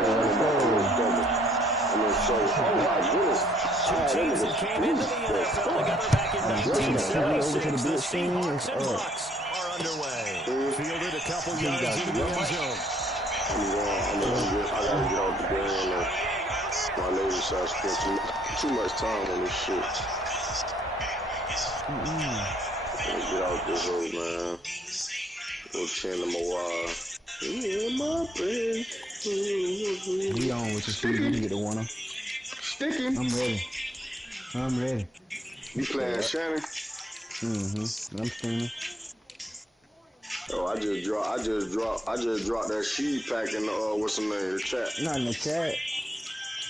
let's go. Oh my goodness. Two teams that came into the NFL together back in 1976. The Seahawks and Bucks are underway. Fielded a couple yards into the end zone. I gotta get off the ground. My neighbors I spent too much time on this shit. Get out this road, man. Go chant him a while. Yeah, my friend. We on with your shit. You get the one. Sticky. I'm ready. You playing Shannon? I'm streaming. Oh, I just dropped that sheet pack in the what's the name? The chat. Not in the chat.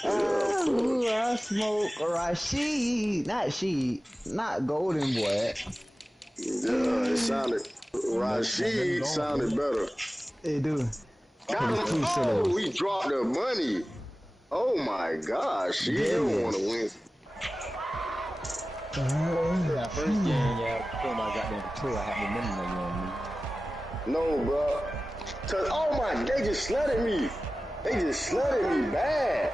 I smoke Rashid, not Golden Boy. Yeah, it sounded. Rashid sounded better. It do. Oh, we dropped the money. Oh my gosh, she don't want to win. Yeah, first game, yeah, before my goddamn tour, I had momentum on me. No, bro. Oh my, they just sledded me. They just sledded me bad.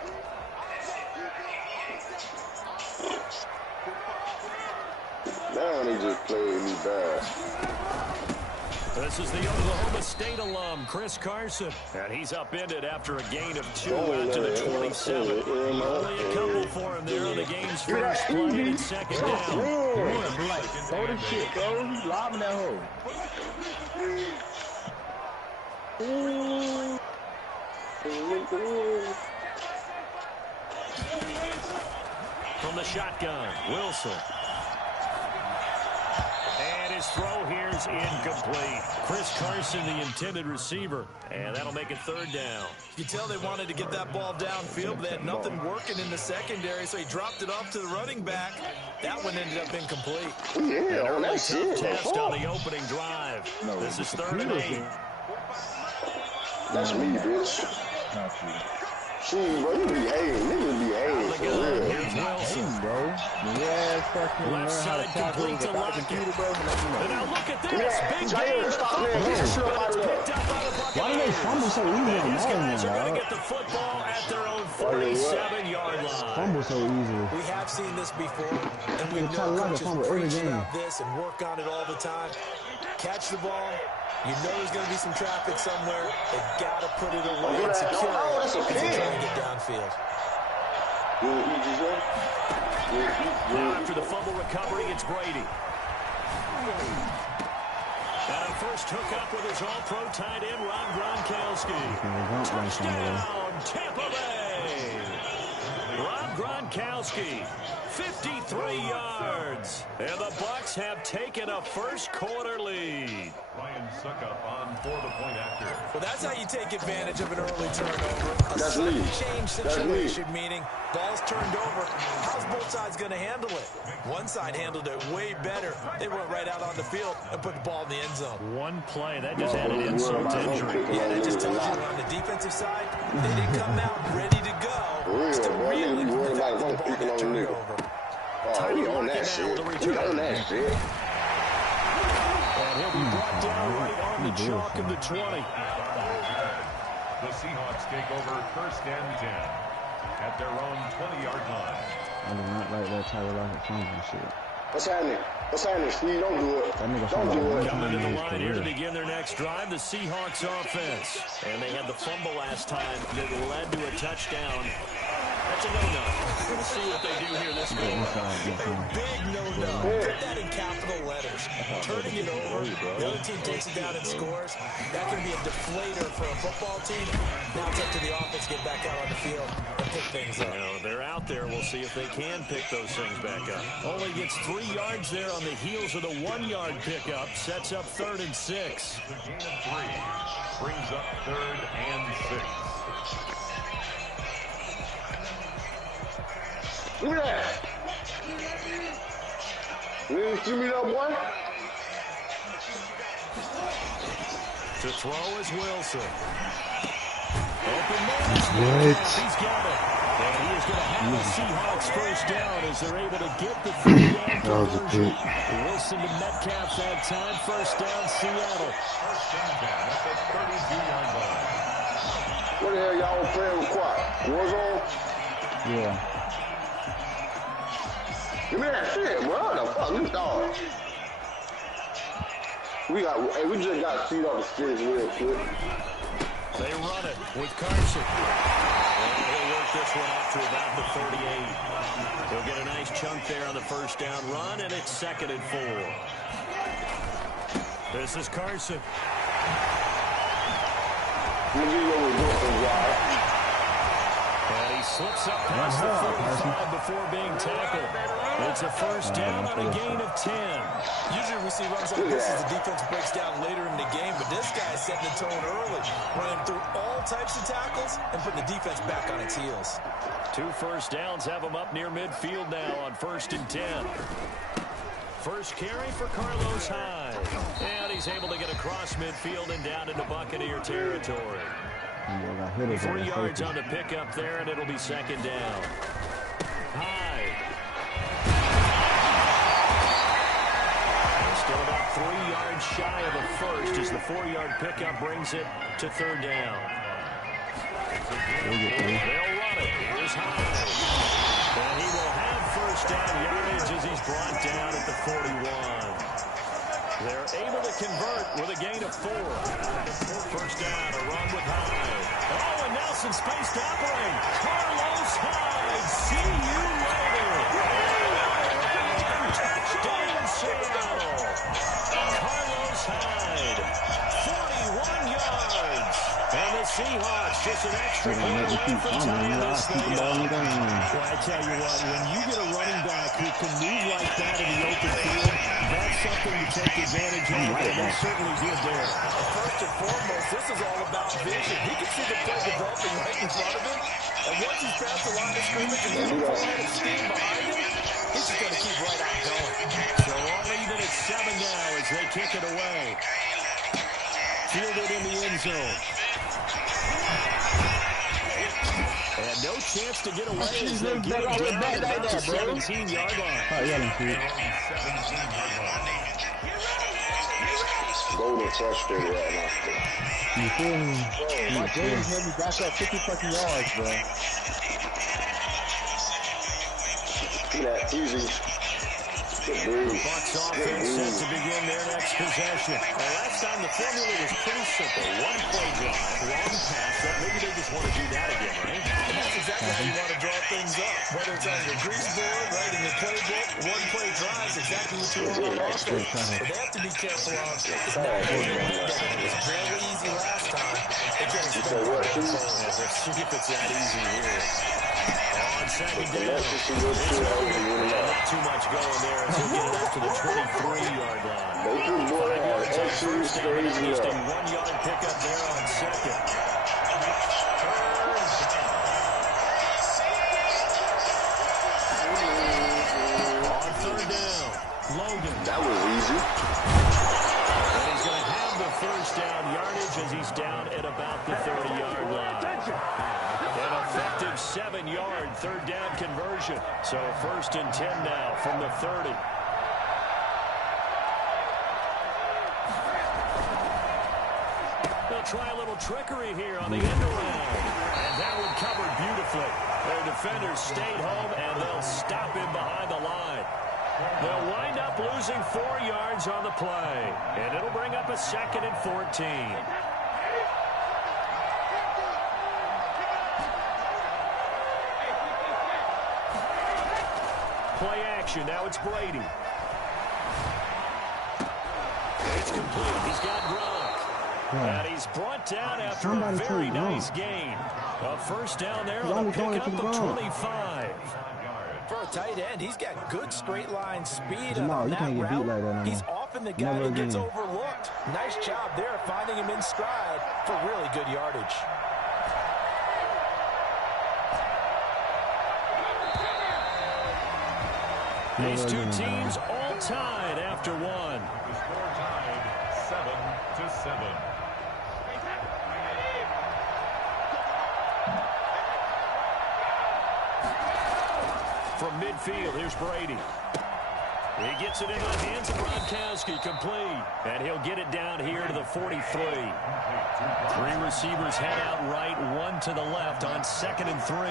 Now they just played me bad. This is the Oklahoma State alum, Chris Carson. And he's upended after a gain of 2 out to the 27. Only a couple for him there on the game's first play and second down. Throw the shit, bro. He's lobbing that hole. From the shotgun, Wilson. And his throw here is incomplete. Chris Carson, the intended receiver. And that'll make it third down. You can tell they wanted to get that ball downfield, but they had nothing working in the secondary, so he dropped it off to the running back. That one ended up incomplete. Yeah, An early that's tough it. test on the opening drive. This is 3rd and 8. That's me, bitch. Not you. Shoot, bro, you behave. Niggas behave for real. Here's Wilson. Bro. Yeah, fucking Left side complete to Lockett. And now look at this. Big Jair, game. stop, man. Get your shit up out of there. Picked up by the Buccaneers. Why do they fumble so easy on These guys Madden, are going to dog? get the football at their own 47-yard line. Fumble so easy. We have seen this before, and we They try to know run the coaches fumble every preach game. about this and work on it all the time. Catch the ball. You know there's going to be some traffic somewhere. They've got to put it away and secure it as they try to get downfield. Now after the fumble recovery, it's Brady. And a first hookup with his all-pro tight end, Rob Gronkowski. Touchdown, Tampa Bay. Rob Gronkowski, 53 yards. And the Bucs have taken a first-quarter lead. Ryan Suckup on for the point after. Well, that's how you take advantage of an early turnover. A sudden change situation, meaning ball's turned over. How's both sides going to handle it? One side handled it way better. They went right out on the field and put the ball in the end zone. One play, that just added insult to injury. Yeah, that just tells you on the defensive side, they didn't come out ready to go. To really prevent the ball that turned over. Oh, we on that shit. We on that shit. And he'll be brought down right on the chalk of the 20. The Seahawks take over 1st and 10 at their own 20-yard line. I do not like that Tyler Lockett fumble shit. What's happening? What's happening, Steve? Don't do it. That nigga Don't do it. Coming to the line here to begin their next drive, the Seahawks offense. And they had the fumble last time that led to a touchdown. That's a no-no. We'll see what they do here this game. Big no-no. Put that in capital letters. Turning it over, the other team takes it down and scores. That can be a deflator for a football team. Now it's up to the offense to get back out on the field and pick things up. They're out there. We'll see if they can pick those things back up. Only gets 3 yards there on the heels of the 1-yard pickup. Sets up 3rd and 6. The gain of 3 brings up 3rd and 6. Look at that. You didn't see me that boy? To throw is Wilson. Open man. He's got it. And he is going to have the Seahawks first down as they're able to get the 3-down conversion. Wilson to Metcalf that time. First down, Seattle. First and 10 at the 32-yard line. What the hell y'all playing with Quad? Warzone? Yeah. Give me that shit, bro. What the fuck? You dog. We just got to see off the stage real quick. They run it with Carson. And he'll work this one up to about the 38. He'll get a nice chunk there on the first down run, and it's 2nd and 4. This is Carson. And he slips up past the 45 before being tackled. It's a first down on a gain of 10. Usually we see runs like this as the defense breaks down later in the game, but this guy is setting the tone early, running through all types of tackles and putting the defense back on its heels. 2 first downs have him up near midfield now on 1st and 10. First carry for Carlos Hyde. And he's able to get across midfield and down into Buccaneer territory. 3 yards on the pickup there, and it'll be 2nd down. Hyde. They're still about 3 yards shy of a first as the 4-yard pickup brings it to 3rd down. They'll run it. Here's Hyde. And he will have first down yardage as he's brought down at the 41. They're able to convert with a gain of 4. First down, a run with Hyde. Oh, and Nelson spaced to operate. Carlos Hyde, see you later. Touchdown, Seattle. Carlos Hyde, 41 yards. And the Seahawks just an extra point away from tying this thing up. Well, I tell you what, when you get a running back who can move like that in the open field, that's something to take advantage of, and they certainly did there. First and foremost, this is all about vision. He can see the play developing right in front of him, and once he's past the line of scrimmage and he's pulling of steam behind him, he's just going to keep right on going. So only even at 7 now as they kick it away. Fielded in the end zone. And no chance to get away as they get it down at about the 17-yard line. Golden frustrated right now. You feel me? My James had me back up 50 fucking yards, bro. Yeah, easy. Bucs offense set to begin their next possession. Last time the formula was pretty simple. 1-play drive, long pass. Maybe they just want to do that again, right? And that's exactly how you want to draw things up. Whether it's on your grease board, right in your playbook, 1-play drive is exactly what you want on offense. But they have to be careful on it. It's not really that. It was very easy last time. They can't expect it. Let's see if it's that easy here. On 2nd down. Not too much going there as he'll get it up to the 23-yard line. 5 yards on first down, just a 1-yard pickup there on 2nd. On 3rd down, Logan. That was easy. And he's going to have the first down yardage as he's down at about the 30-yard line. An effective 7-yard 3rd down conversion. So 1st and 10 now from the 30. They'll try a little trickery here on the end around. And that one covered beautifully. Their defenders stayed home, and they'll stop him behind the line. They'll wind up losing 4 yards on the play. And it'll bring up a 2nd and 14. Play action. Now it's Brady. It's complete. He's got Gronk. And he's brought down after a very nice gain. A first down there on a pickup of 25. For a tight end, he's got good straight line speed. No, on you that can't get beat like that, man. He's often the guy that gets overlooked. Nice job there finding him in stride for really good yardage. These two teams all tied after one. The score tied 7-7. From midfield, here's Brady. He gets it into the hands of Gronkowski, complete. And he'll get it down here to the 43. 3 receivers head out right, 1 to the left on 2nd and 3. 2nd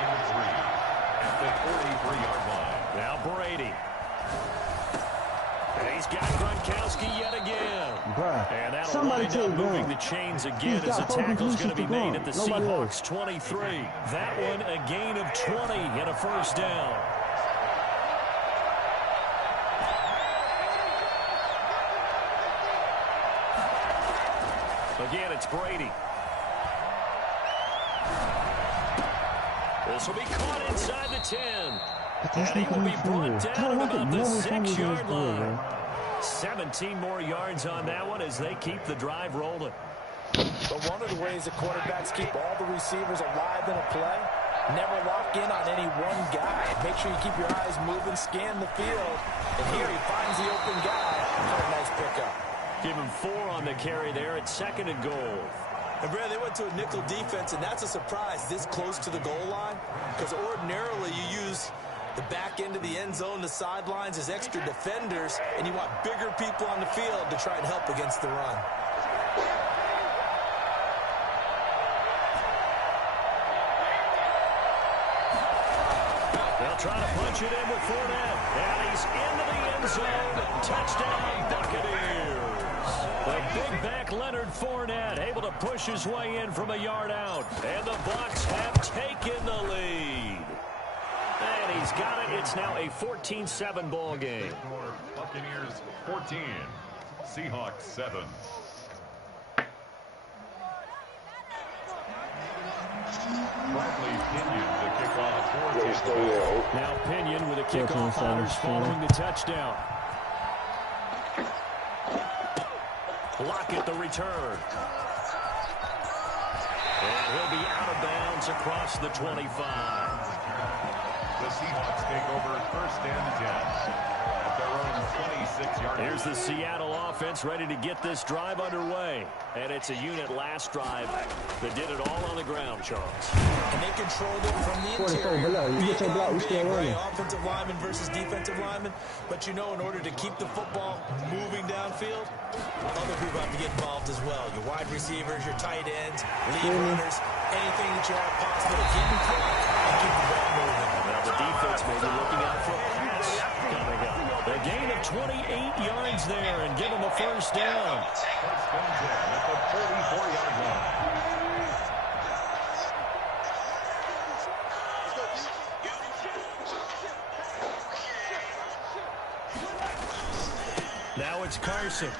and 3 at the 43-yard line. Now Brady. And he's got Gronkowski yet again. Bruh, And that'll somebody wind up take moving Gronk. the chains again He's as the got 4 tackle's going to be completions made to at the Gronk. Nobody Seahawks 23. That one a gain of 20 and a first down. Again, it's Brady. This will be caught inside the 10. And he will be brought down at about the 6-yard line. 17 more yards on that one as they keep the drive rolling. But one of the ways the quarterbacks keep all the receivers alive in a play, never lock in on any one guy. Make sure you keep your eyes moving, scan the field. And here he finds the open guy. What a nice pickup. Give him 4 on the carry there at 2nd and goal. And Brad, they went to a nickel defense, and that's a surprise this close to the goal line. Because ordinarily you use the back end of the end zone, the sidelines as extra defenders, and you want bigger people on the field to try and help against the run. They'll try to punch it in with Fournette. And he's into the end zone. Touchdown, Buccaneers. The big back Leonard Fournette able to push his way in from a yard out. And the Bucs have taken the lead. And he's got it. It's now a 14-7 ball game. Buccaneers 14, Seahawks 7. Bradley Pinion to kick off for Tampa Bay. Now Pinion with a kickoff honors following the touchdown. Lockett the return. And he'll be out of bounds across the 25. The Seahawks take over 1st and 10 at their own 26-yard line. Here's the Seattle offense ready to get this drive underway. And it's a unit last drive that did it all on the ground, Charles. And they controlled it from the 44 interior. below. You get your block, we still running. Offensive lineman versus defensive lineman. But you know, in order to keep the football moving downfield, other people have to get involved as well. Your wide receivers, your tight ends, lead runners, anything that you have possible to get in front and keep the ball moving. Now the defense may be looking out for a pass coming up. A gain of 28 yards there and give them a first down. 1st and 10 at the 34-yard line. Now it's Carson.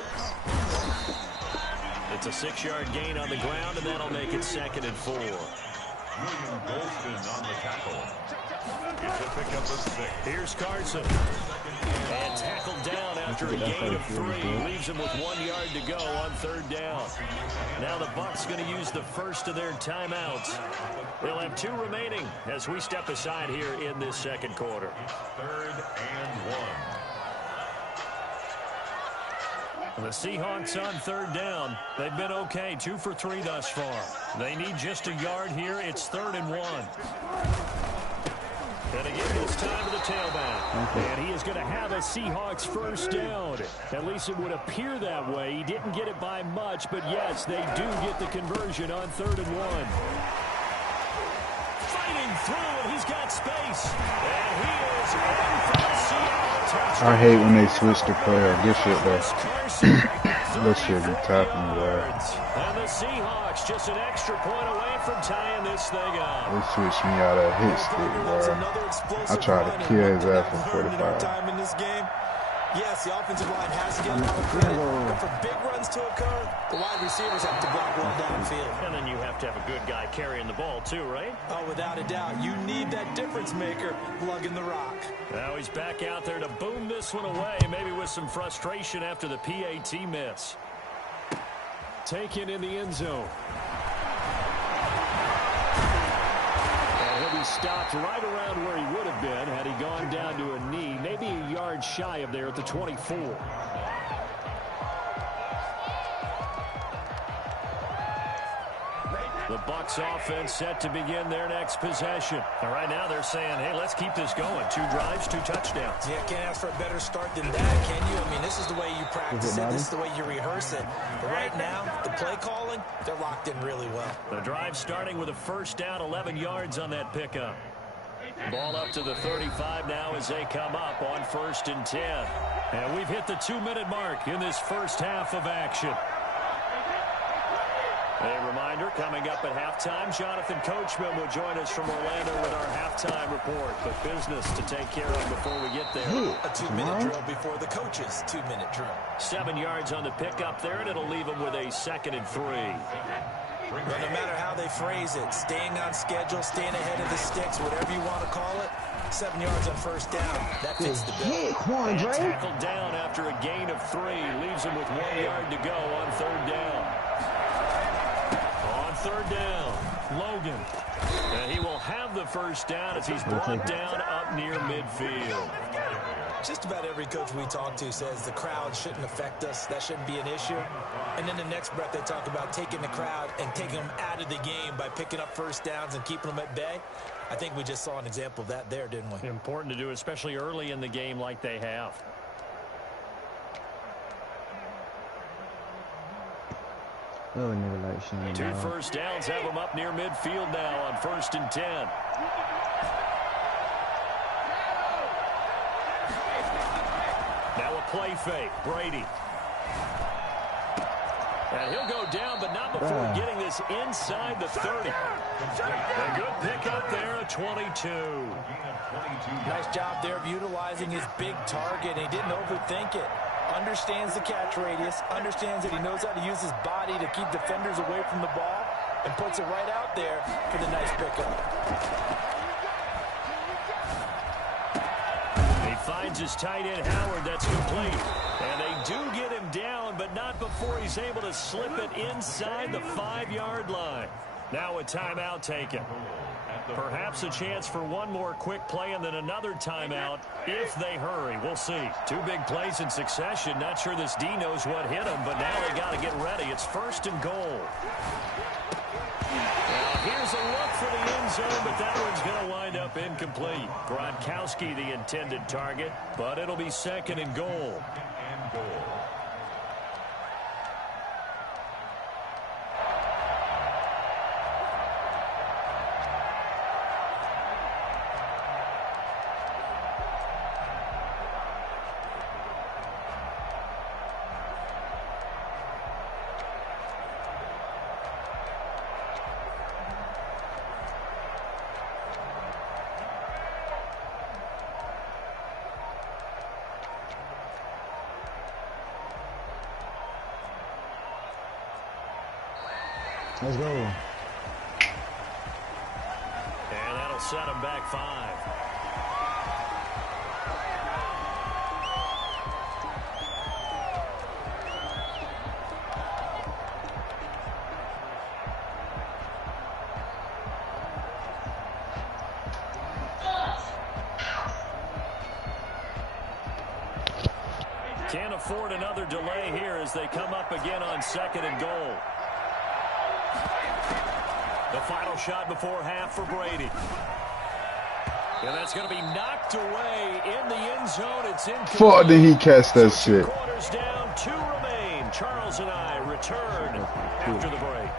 It's a 6-yard gain on the ground, and that'll make it 2nd and 4. William Golston on the tackle. It's a pickup of 6. Here's Carson. And tackled down after a gain of 3. Leaves him with 1 yard to go on 3rd down. Now the Bucs going to use the first of their timeouts. They'll have 2 remaining as we step aside here in this 2nd quarter. 3rd and 1. The Seahawks on 3rd down. They've been okay, 2 for 3 thus far. They need just a yard here. It's 3rd and 1. And again, it's time to the tailback. And he is going to have a Seahawks first down. At least it would appear that way. He didn't get it by much, but yes, they do get the conversion on 3rd and 1. Fighting through, and he's got space. And he is in for the Seattle touchdown. I hate when they switch the player. This shit though. This shit be topping me, bro. And the Seahawks just an extra point away from tying this thing up. They switched me out of hit stick, bro. I tried to kill his ass for 45. Time in this game. Yes, the offensive line has to get a lot of credit, but for big runs to occur, the wide receivers have to block well downfield. And then you have to have a good guy carrying the ball too, right? Oh, without a doubt. You need that difference maker lugging the rock. Now he's back out there to boom this one away, maybe with some frustration after the PAT miss. Taken in the end zone. And he'll be stopped right around where he would have been had he gone down to a knee, maybe a yard shy of there at the 24. The Bucs offense set to begin their next possession. And right now they're saying, hey, let's keep this going. 2 drives, 2 touchdowns. Yeah, can't ask for a better start than that, can you? I mean, this is the way you practice it. This is the way you rehearse it. But right now, the play calling, they're locked in really well. The drive starting with a first down, 11 yards on that pickup. Ball up to the 35 now as they come up on 1st and 10. And we've hit the 2-minute mark in this first half of action. A reminder, coming up at halftime, Jonathan Coachman will join us from Orlando with our halftime report. But business to take care of before we get there. A 2-minute drill before the coach's 2-minute drill. 7 yards on the pickup there, and it'll leave them with a 2nd and 3. Well, no matter how they phrase it, staying on schedule, staying ahead of the sticks, whatever you want to call it, 7 yards on 1st down. That fits the bill. And tackled down after a gain of 3. Leaves him with 1 yard to go on 3rd down. On 3rd down, Logan. And he will have the 1st down as he's brought down up near midfield. Just about every coach we talk to says the crowd shouldn't affect us. That shouldn't be an issue. And then the next breath they talk about taking the crowd and taking them out of the game by picking up 1st downs and keeping them at bay. I think we just saw an example of that there, didn't we? Important to do, especially early in the game like they have. Oh, nigga like Shane. 2 first downs have them up near midfield now on 1st and 10. Now a play fake. Brady. And he'll go down, but not before getting this inside the 30. A good pick up there at 22. Nice job there of utilizing his big target. He didn't overthink it. Understands the catch radius, understands that he knows how to use his body to keep defenders away from the ball, and puts it right out there for the nice pickup. He finds his tight end, Howard. That's complete. And they do get him down, but not before he's able to slip it inside the 5-yard line. Now a timeout taken. Perhaps a chance for one more quick play and then another timeout if they hurry. We'll see. 2 big plays in succession. Not sure this D knows what hit him, but now they got to get ready. It's 1st and goal. Now here's a look for the end zone, but that one's going to wind up incomplete. Gronkowski the intended target, but it'll be 2nd and goal. Let's go. And that'll set him back 5. Can't afford another delay here as they come up again on 2nd and goal. The final shot before half for Brady. And that's going to be knocked away in the end zone. It's incomplete. Fuck, did he catch that shit? Quarters down, 2 remain. Charles and I return after the break.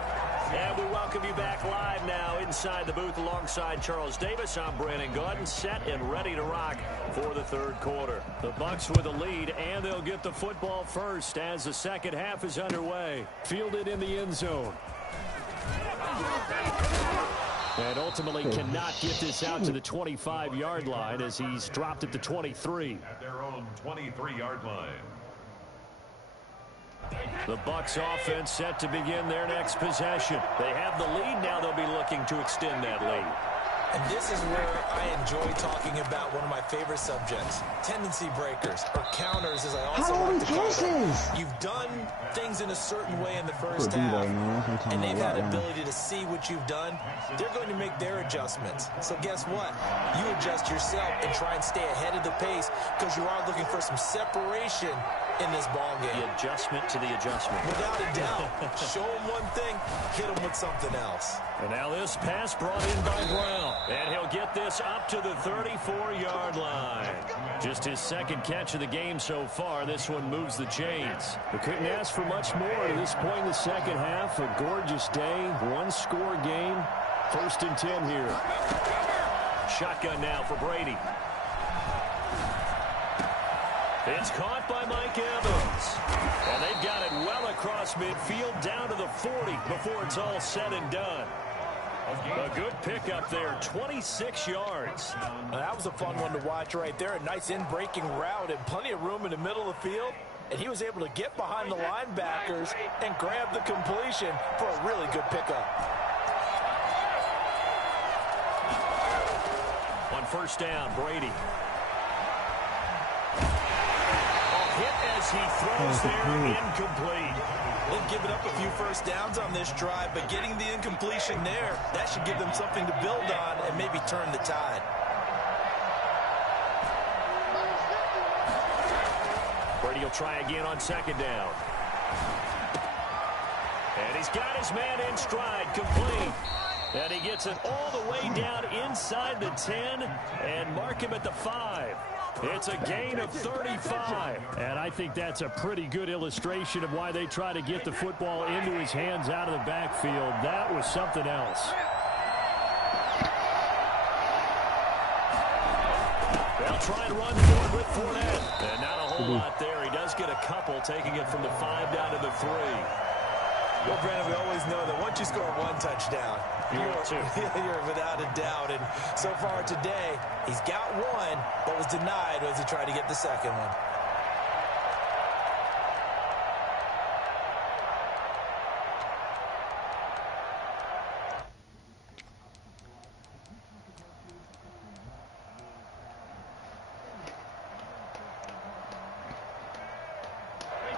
And we welcome you back live now inside the booth alongside Charles Davis. I'm Brandon Gaudin, set and ready to rock for the 3rd quarter. The Bucs with a lead, and they'll get the football first as the second half is underway. Fielded in the end zone. And ultimately cannot get this out to the 25-yard line as he's dropped at the 23. At their own 23-yard line. The Bucs offense set to begin their next possession. They have the lead now. They'll be looking to extend that lead. And this is where I enjoy talking about one of my favorite subjects, tendency breakers, or counters, as I also like to call them. You've done things in a certain way in the first half, and they've had the ability to see what you've done. They're going to make their adjustments. So guess what? You adjust yourself and try and stay ahead of the pace because you are looking for some separation in this ball game. The adjustment to the adjustment. Without a doubt. Show them one thing, hit them with something else. And now this pass brought in by Brown. And he'll get this up to the 34-yard line. Just his second catch of the game so far. This one moves the chains. We couldn't ask for much more at this point in the second half. A gorgeous day, one-score game. 1st and 10 here. Shotgun now for Brady. It's caught by Mike Evans. And they've got it well across midfield down to the 40 before it's all said and done. A good pickup there, 26 yards. That was a fun one to watch right there. A nice in-breaking route and plenty of room in the middle of the field. And he was able to get behind the linebackers and grab the completion for a really good pickup. On 1st down, Brady. Hit as he throws there, incomplete. They've given up a few first downs on this drive, but getting the incompletion there, that should give them something to build on and maybe turn the tide. Brady will try again on 2nd down. And he's got his man in stride, complete. And he gets it all the way down inside the 10 and mark him at the 5. It's a gain of 35. And I think that's a pretty good illustration of why they try to get the football into his hands out of the backfield. That was something else. They'll try and run forward with Fournette. And not a whole lot there. He does get a couple, taking it from the 5 down to the 3. Well, Brandon, we always know that once you score one touchdown, you're without a doubt. And so far today, he's got one, but was denied as he tried to get the second one.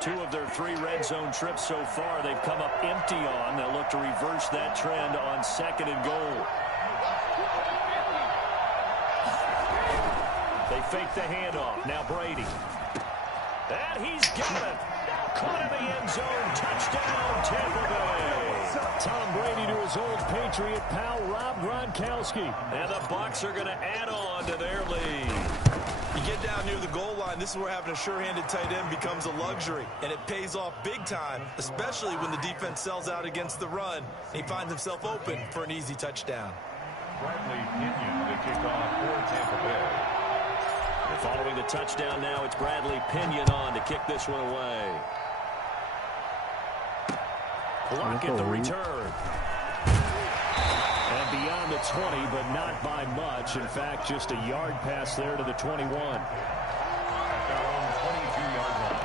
Two of their 3 red zone trips so far, they've come up empty on. They'll look to reverse that trend on 2nd and goal. They fake the handoff. Now Brady. And he's got it. Caught in the end zone. Touchdown, Tampa Bay. Tom Brady to his old Patriot pal, Rob Gronkowski. And the Bucs are going to add on to their lead. You get down near the goal line, this is where having a sure-handed tight end becomes a luxury, and it pays off big time, especially when the defense sells out against the run. He finds himself open for an easy touchdown. Bradley Pinion to kick off for Tampa Bay. Following the touchdown now, it's Bradley Pinion on to kick this one away. Block at the return. And beyond the 20, but not by much. In fact, just a yard pass there to the 21. Their own 22-yard line.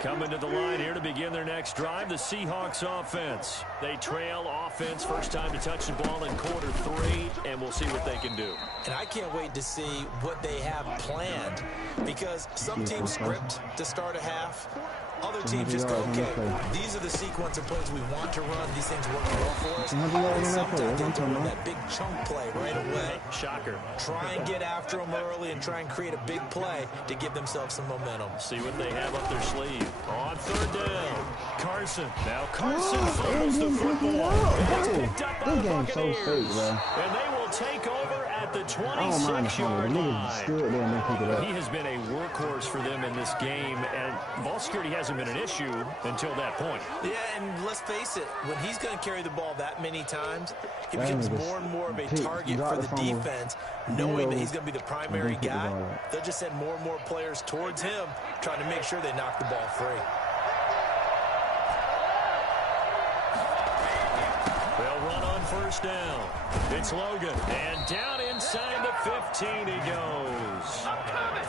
Coming to the line here to begin their next drive, the Seahawks offense. They trail offense, first time to touch the ball in quarter 3, and we'll see what they can do. And I can't wait to see what they have planned, because some teams script to start a half. Other teams just go, okay, these are the sequence of plays we want to run. These things work well for us. And sometimes they can run that big chunk play right away. Shocker. Try and get after them early and try and create a big play to give themselves some momentum. See what they have up their sleeve. On 3rd down, Carson. Now Carson fumbles the football. It's picked up by the Buccaneers. And they will take over at the 26-yard line. He has been a workhorse for them in this game, and ball security hasn't been an issue until that point. Yeah, and let's face it, when he's going to carry the ball that many times, he becomes more and more of a target for the defense, knowing that he's going to be the primary guy. They'll just send more and more players towards him, trying to make sure they knock the ball free. They'll run on 1st down. It's Logan. And down inside Inside the 15 he goes.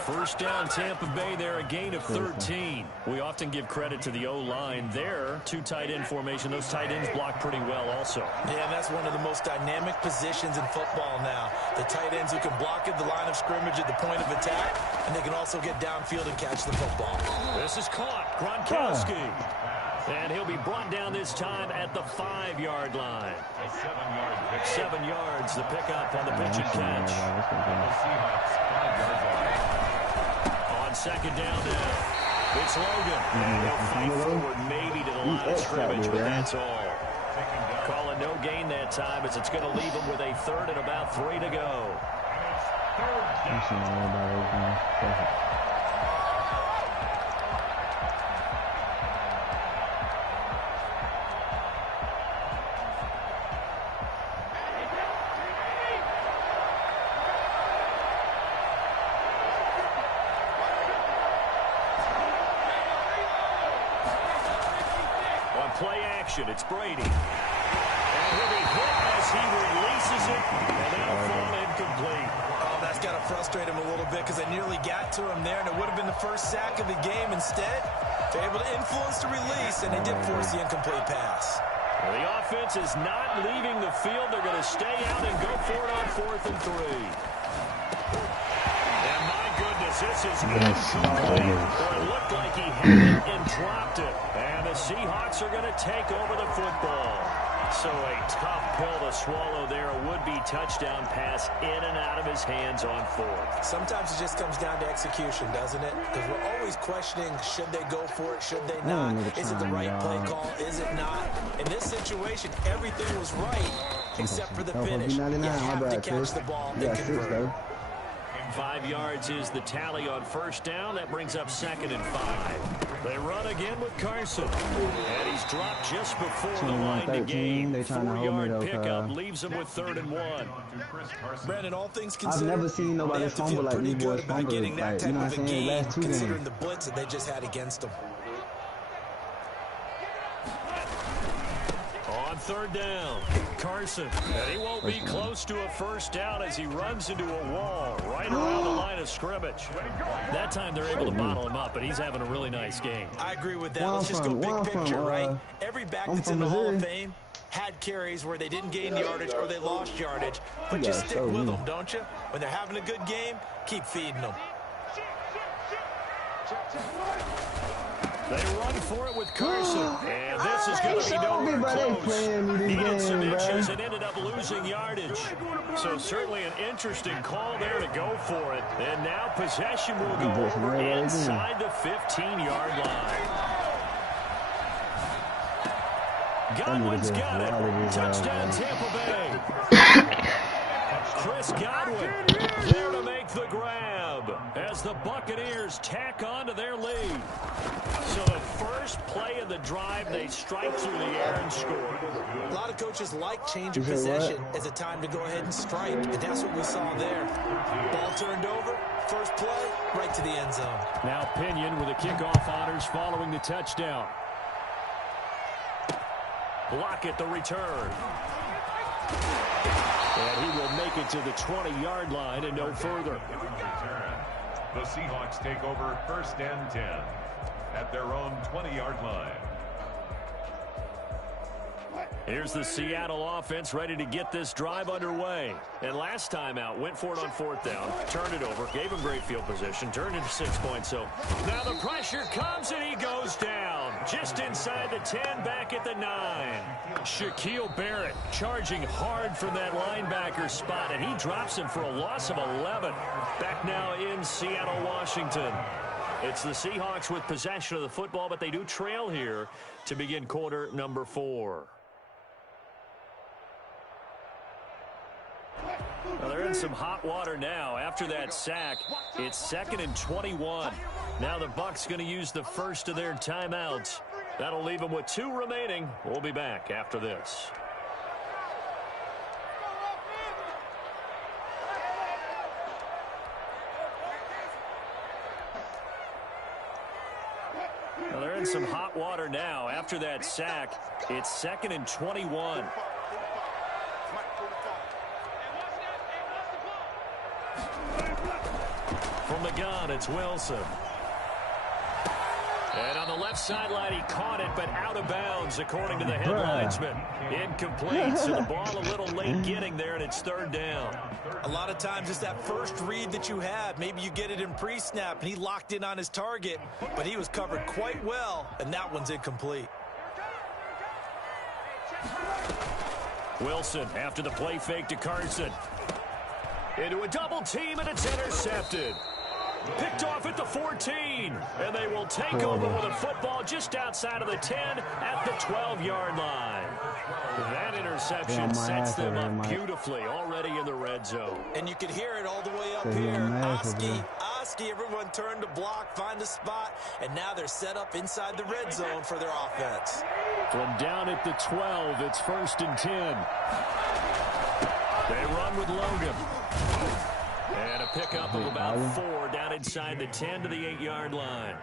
First down Tampa Bay there, a gain of 13. We often give credit to the O-line there. Two tight end formation. Those tight ends block pretty well also. Yeah, that's one of the most dynamic positions in football now. The tight ends who can block at the line of scrimmage at the point of attack, and they can also get downfield and catch the football. This is caught. Gronkowski. And he'll be brought down this time at the 5-yard line. 7 yards, the pickup on the pitch and catch. On second down now, it's Logan. They'll fight forward maybe to the line of scrimmage, but that's all. Calling no gain that time as it's going to leave him with a 3rd and about 3 to go. Play action, it's Brady. And he'll be hit as he releases it, and that'll fall incomplete. Oh, that's got to frustrate him a little bit because they nearly got to him there, and it would have been the first sack of the game. Instead, they're able to influence the release, and they did force the incomplete pass. Well, the offense is not leaving the field. They're going to stay out and go for it on 4th and 3. And my goodness, this is incomplete. It looked like he had it and dropped it. And the Seahawks are going to take over the football. So a tough pill to swallow there. A would-be touchdown pass in and out of his hands on 4th. Sometimes it just comes down to execution, doesn't it? Because we're always questioning, should they go for it, should they not? Is it the right play call? Is it not? In this situation, everything was right except for the finish. You have to catch the ball and convert. 5 yards is the tally on first down. That brings up 2nd and 5. They run again with Carson. And he's dropped just before the line to gain. 4-yard pickup leaves him with 3rd and 1. Brandon, all things considered, I've never seen nobody fumble like these boys fumble. getting that type of a game, last 2 games. considering the blitz that they just had against them. On 3rd down, Carson. And he won't be close to a first down as he runs into a wall right around the line of scrimmage. That time they're able to bottle him up, but he's having a really nice game. I agree with that. Let's just go big picture, right? Every back that's in the Hall of Fame had carries where they didn't gain yardage or they lost yardage. But just stick with them, don't you? When they're having a good game, keep feeding them. They run for it with Carson, and this is going to be nowhere close. Needed some inches and ended up losing yardage. So certainly an interesting call there to go for it. And now possession will go over inside the 15-yard line. Godwin's got it. Touchdown Tampa Bay. Chris Godwin there to make the grab as the Buccaneers tack on to their lead. So the first play of the drive, they strike through the air and score. A lot of coaches like change of possession as a time to go ahead and strike, and that's what we saw there. Ball turned over, first play, right to the end zone. Now Pinion with the kickoff honors following the touchdown. Lockett the return. And he will make it to the 20-yard line and no further. The Seahawks take over 1st and 10 at their own 20-yard line. Here's the Seattle offense ready to get this drive underway. And last time out, went for it on 4th down, turned it over, gave him great field position, turned into 6 points. So now the pressure comes and he goes down. Just inside the 10, back at the 9. Shaquille Barrett charging hard from that linebacker spot, and he drops him for a loss of 11. Back now in Seattle, Washington. It's the Seahawks with possession of the football, but they do trail here to begin quarter number 4. Well, they're in some hot water now. After that sack, it's 2nd and 21. Now the Bucs going to use the first of their timeouts. That'll leave them with 2 remaining. We'll be back after this. Well, they're in some hot water now. After that sack, it's 2nd and 21. From the gun, it's Wilson. And on the left sideline, he caught it, but out of bounds, according to the headlinesman. Incomplete, so the ball a little late getting there, and it's third down. A lot of times it's that first read that you have. Maybe you get it in pre-snap, and he locked in on his target, but he was covered quite well, and that one's incomplete. Wilson after the play fake to Carson. Into a double team, and it's intercepted. Picked off at the 14, and they will take over with a football just outside of the 10 at the 12-yard line. That interception sets them up beautifully already in the red zone. And you can hear it all the way up here. Oski, everyone turned to block, find a spot, and now they're set up inside the red zone for their offense. From down at the 12, it's 1st and 10. They run with Logan. And a pickup of about 4 down inside the 10 to the 8-yard line.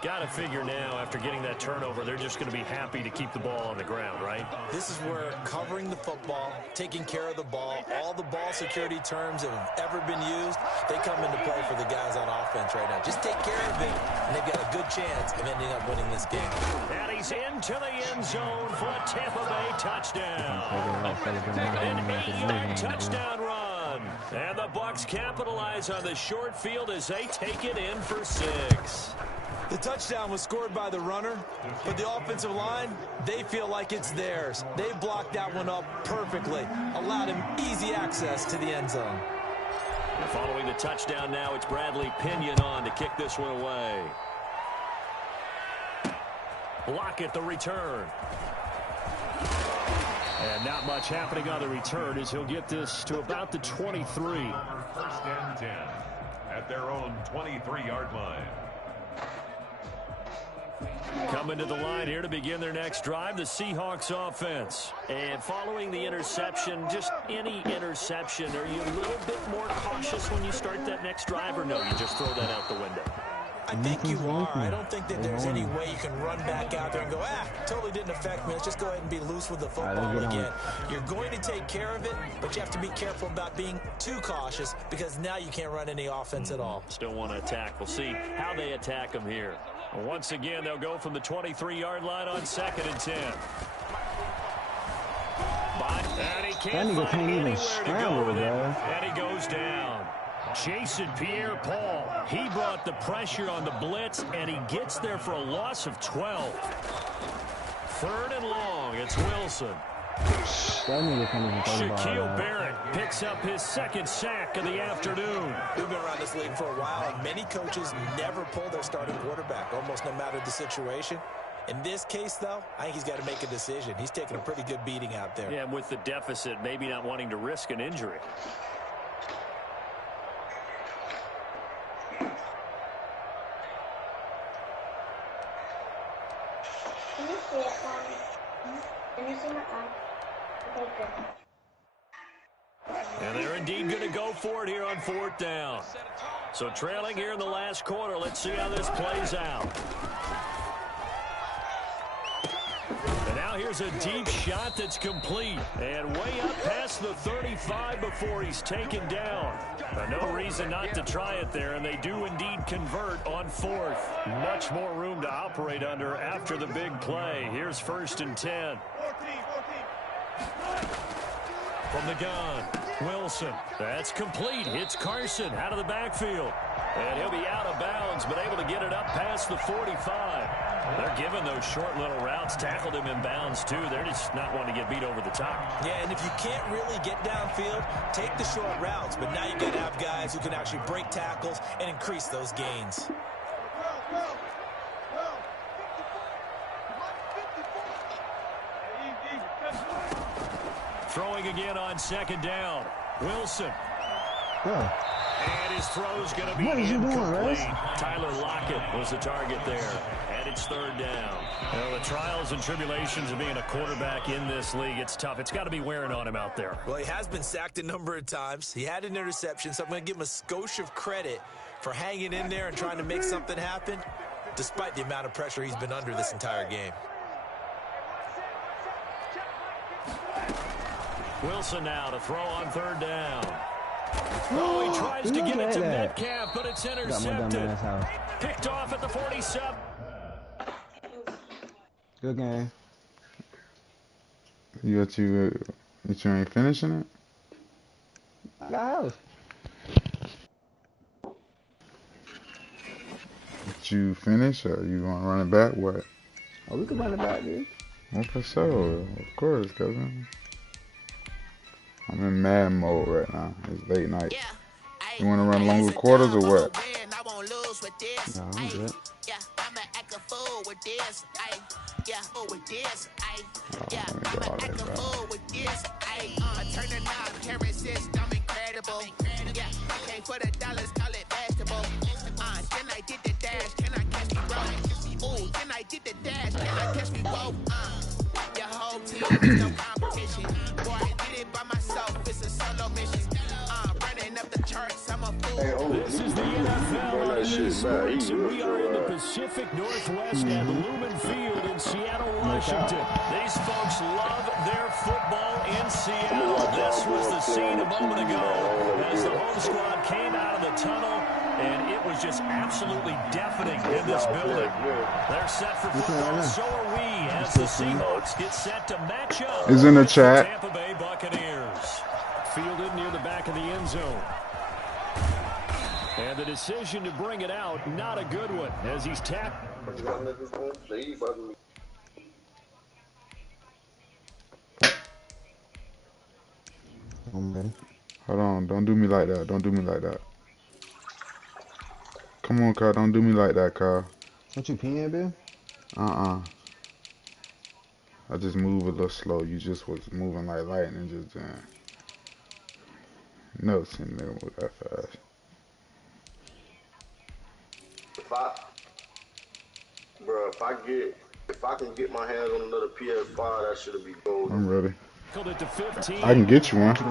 Got to figure now, after getting that turnover, they're just going to be happy to keep the ball on the ground, right? This is where covering the football, taking care of the ball, all the ball security terms that have ever been used, they come into play for the guys on offense right now. Just take care of it, and they've got a good chance of ending up winning this game. And he's into the end zone for a Tampa Bay touchdown. An 8-yard touchdown run. And the Bucs capitalize on the short field as they take it in for 6. The touchdown was scored by the runner, but the offensive line, they feel like it's theirs. They blocked that one up perfectly, allowed him easy access to the end zone. And following the touchdown now, it's Bradley Pinion on to kick this one away. Lockett the return. And not much happening on the return as he'll get this to about the 23. 1st and 10 at their own 23-yard line. Coming to the line here to begin their next drive, the Seahawks offense. And following the interception, just any interception, are you a little bit more cautious when you start that next drive, or no, you just throw that out the window? I think you are. I don't think that there's any way you can run back out there and go, totally didn't affect me. Let's just go ahead and be loose with the football again. You're going to take care of it, but you have to be careful about being too cautious because now you can't run any offense at all. Still want to attack. We'll see how they attack them here. Once again, they'll go from the 23-yard line on 2nd and 10. But he can't even scramble with that. And he goes down. Jason Pierre-Paul, he brought the pressure on the blitz, and he gets there for a loss of 12. 3rd and long, it's Wilson. Shaquille Barrett picks up his 2nd sack of the afternoon. We've been around this league for a while, and many coaches never pull their starting quarterback, almost no matter the situation. In this case, though, I think he's got to make a decision. He's taking a pretty good beating out there. Yeah, with the deficit, maybe not wanting to risk an injury. Can you see it, Mommy? Can you see my eye? Okay, good. And they're indeed going to go for it here on 4th down. So trailing here in the last quarter, let's see how this plays out. And now here's a deep shot that's complete. And way up past the 35 before he's taken down. No reason not to try it there, and they do indeed convert on 4th. Much more room to operate under after the big play. Here's 1st and 10. From the gun, Wilson. That's complete. Hits Carson out of the backfield. And he'll be out of bounds, but able to get it up past the 45. They're giving those short little routes. Tackled him in bounds, too. They're just not wanting to get beat over the top. Yeah, and if you can't really get downfield, take the short routes. But now you got to have guys who can actually break tackles and increase those gains. Throwing again on 2nd down. Wilson. And his throw's going to be incomplete. Tyler Lockett was the target there. And it's 3rd down. The trials and tribulations of being a quarterback in this league, it's tough. It's got to be wearing on him out there. Well, he has been sacked a number of times. He had an interception, so I'm going to give him a skosh of credit for hanging in there and trying to make something happen, despite the amount of pressure he's been under this entire game. Wilson now to throw on 3rd down. Oh, he tries to get it to Metcalf, but it's intercepted. Picked off at the 47. Good game. You ain't finishing it? I got house. Did you finish or you want to run it back? What? Oh, we can run it back, dude. Well, for sure. Of course, cousin. I'm in mad mode right now. It's late night. You want to run longer quarters or what? No, I'm good. Oh, let me go all that This is the NFL on News Sports, and we are in the Pacific Northwest at Lumen Field in Seattle, Washington. These folks love their football in Seattle. This was the scene a moment ago as the home squad came out of the tunnel, and it was just absolutely deafening in this building. They're set for football, so are we, as the Seahawks get set to match up It's in the with chat. Tampa Bay Buccaneers. Fielded near the back of the end zone. And the decision to bring it out, not a good one, as he's tapped. Hold on. Don't do me like that. Don't do me like that. Come on, Kyle. Don't do me like that, Kyle. What you peeing, Bill? I just move a little slow. You just was moving like lightning just then. No, see nigga move that fast. If I can get my hands on another PS5, that should be gold. I'm ready. It to 15. I can get you one. At their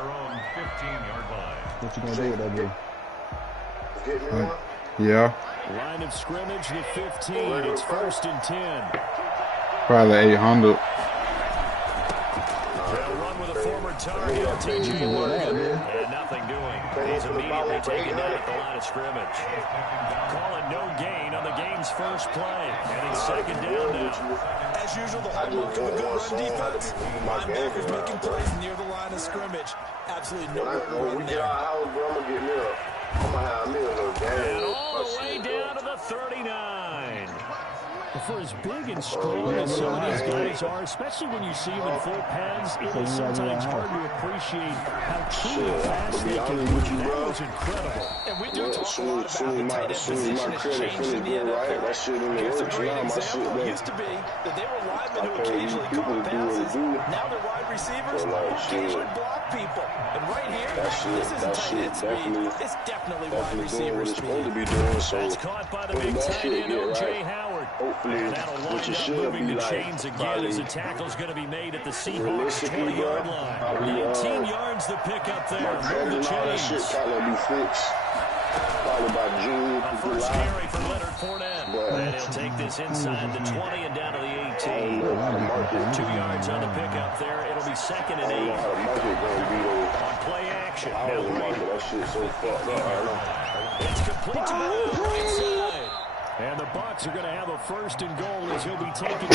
own 15-yard line. What you gonna do with that, Bill? Get me one? Yeah. Line of scrimmage, the 15. It's 1st and 10. Probably 800. They'll run with a former Tar Heel, T.J. Morgan, and nothing doing. He's immediately taken down at the line of scrimmage. Call it no gain on the game's first play, and it's 2nd down now. As usual, the hallmark of a good run defense. Linebackers making plays near the line of scrimmage. Absolutely nowhere to When we run get there. our house, bro, I'm gonna get me I'm gonna have me a little game. And all the way down to the 39. For as big and strong as some of these guys are, especially when you see them in full pads, it is sometimes hard to appreciate how truly fast they can be. That was incredible. And we do talk a lot about the tight end position has changed in the NFL. That shit in the Here's a works great now. My shit, example. It bro. used to be that they were linemen who Okay, occasionally people caught do what they passes. do. Now they're wide receivers who But, like, occasionally shit. block people. And right here, That shit- this isn't that tight shit end speed. definitely- It's definitely wide Definitely doing receiver what it's supposed to speed. be doing. So That's caught by the when big that tight shit end, get O.J. right, Howard. hopefully, And that'll which wind it up should moving be the like chains again probably- as the tackle's going to be made at the Seahawks Realistically, 20-yard bro, line. probably, 19 yards the pickup there. my Move cousin the and all that shit chains. probably be fixed. Probably by June, A first July. carry for Leonard Fournette. But- And he'll take this inside the 20 and down to the I 18. don't know how the market. 2 yards on the pickup there. It'll be 2nd I and don't know 8 how the market gonna be though. on play action. I Now don't know Brady. that shit so fucked up right now. It's complete to the right side. And the Bucs are going to have a 1st and goal as he'll be taken to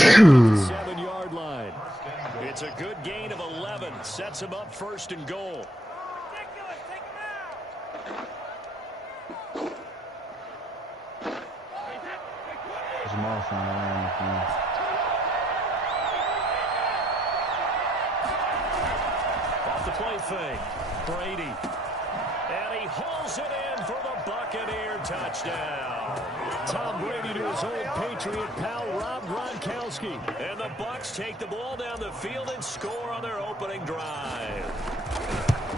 the 7-yard line. It's a good gain of 11. Sets him up 1st and goal. Jamal from around Off the play fake. Brady. And he hauls it in for the Buccaneer touchdown. Tom Brady to his old Patriot pal Rob Gronkowski. And the Bucs take the ball down the field and score on their opening drive.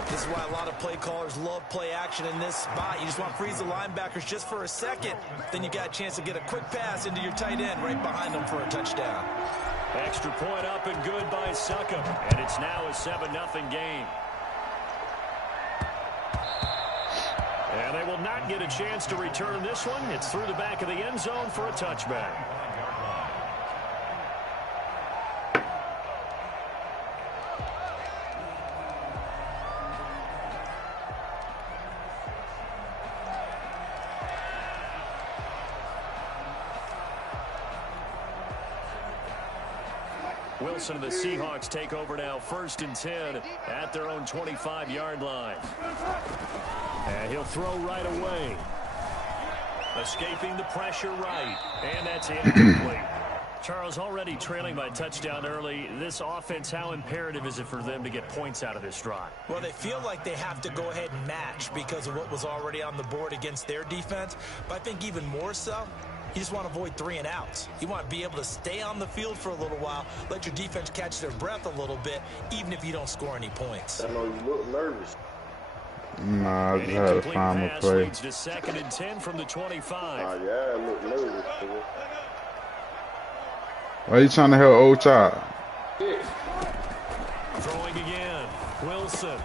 This is why a lot of play callers love play action in this spot. You just want to freeze the linebackers just for a second. Then you got a chance to get a quick pass into your tight end right behind them for a touchdown. Extra point up and good by Succop. And it's now a 7-0 game. And they will not get a chance to return this one. It's through the back of the end zone for a touchback. Wilson and the Seahawks take over now, 1st and 10 at their own 25-yard line. And he'll throw right away. Escaping the pressure right. And that's incomplete. Charles, already trailing by touchdown early. This offense, how imperative is it for them to get points out of this drive? Well, they feel like they have to go ahead and match because of what was already on the board against their defense. But I think even more so, you just want to avoid 3 and outs. You want to be able to stay on the field for a little while, let your defense catch their breath a little bit, even if you don't score any points. I know you look nervous. Nah, I just had to find my play. Leads to 2nd and 10 from the 25. Yeah, I look nervous. Why are you trying to help old child? Throwing again. Wilson.